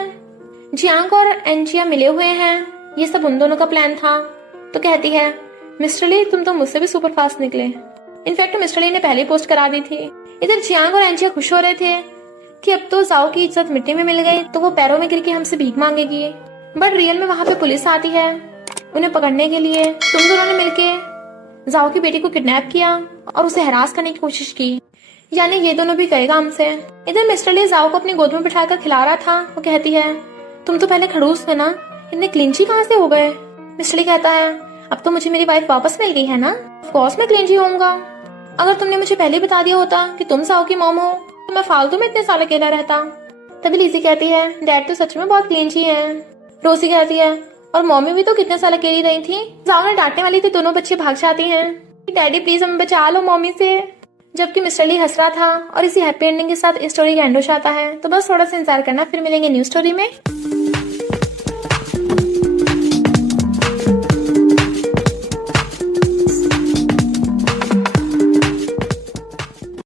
जियांग और एंशिया मिले हुए हैं, ये सब उन दोनों का प्लान था। तो कहती है, मिस्टर ली तुम तो मुझसे भी सुपर फास्ट निकले, इनफैक्ट मिस्टर ली ने पहले पोस्ट करा दी थी। इधर जियांग और एंशिया खुश हो रहे थे कि अब तो जाओ की इज्जत मिट्टी में मिल गई, तो वो पैरों में गिर के हमसे भीख मांगेगी। बट रियल में वहां पे पुलिस आती है उन्हें पकड़ने के लिए। तुम दोनों ने मिलके जाओ की बेटी को किडनैप किया और उसे हरास करने की कोशिश की, यानी ये दोनों भी करेगा हमसे। इधर मिस्टर ली जाओ को अपनी गोद में बिठाकर खिला रहा था। वो कहती है, तुम तो पहले खड़ूस थे ना, इतने क्लिंची कहाँ से हो गए। मिस्टर ली कहता है, अब तो मुझे मेरी वाइफ वापस मिल गई है ना, ऑफ कोर्स मैं क्लिंची होऊंगा। अगर तुमने मुझे पहले बता दिया होता कि तुम जाओ की मॉम हो तो मैं फालतू में इतने साल अकेला रहता। तभी लीजी कहती है, डैड तो सच में बहुत क्लिंची है। रोसी कहती है, और मम्मी भी तो कितने साल अकेली रही थी। जाओ ने डांटने वाली थी, दोनों बच्चे भाग जाती हैं, डैडी प्लीज हमें बचा लो मम्मी से। जबकि मिस्टर ली हंस रहा था और इसी हैप्पी एंडिंग के साथ इस स्टोरी का एंड हो जाता है। तो बस थोड़ा सा इंतजार करना, फिर मिलेंगे न्यू स्टोरी में।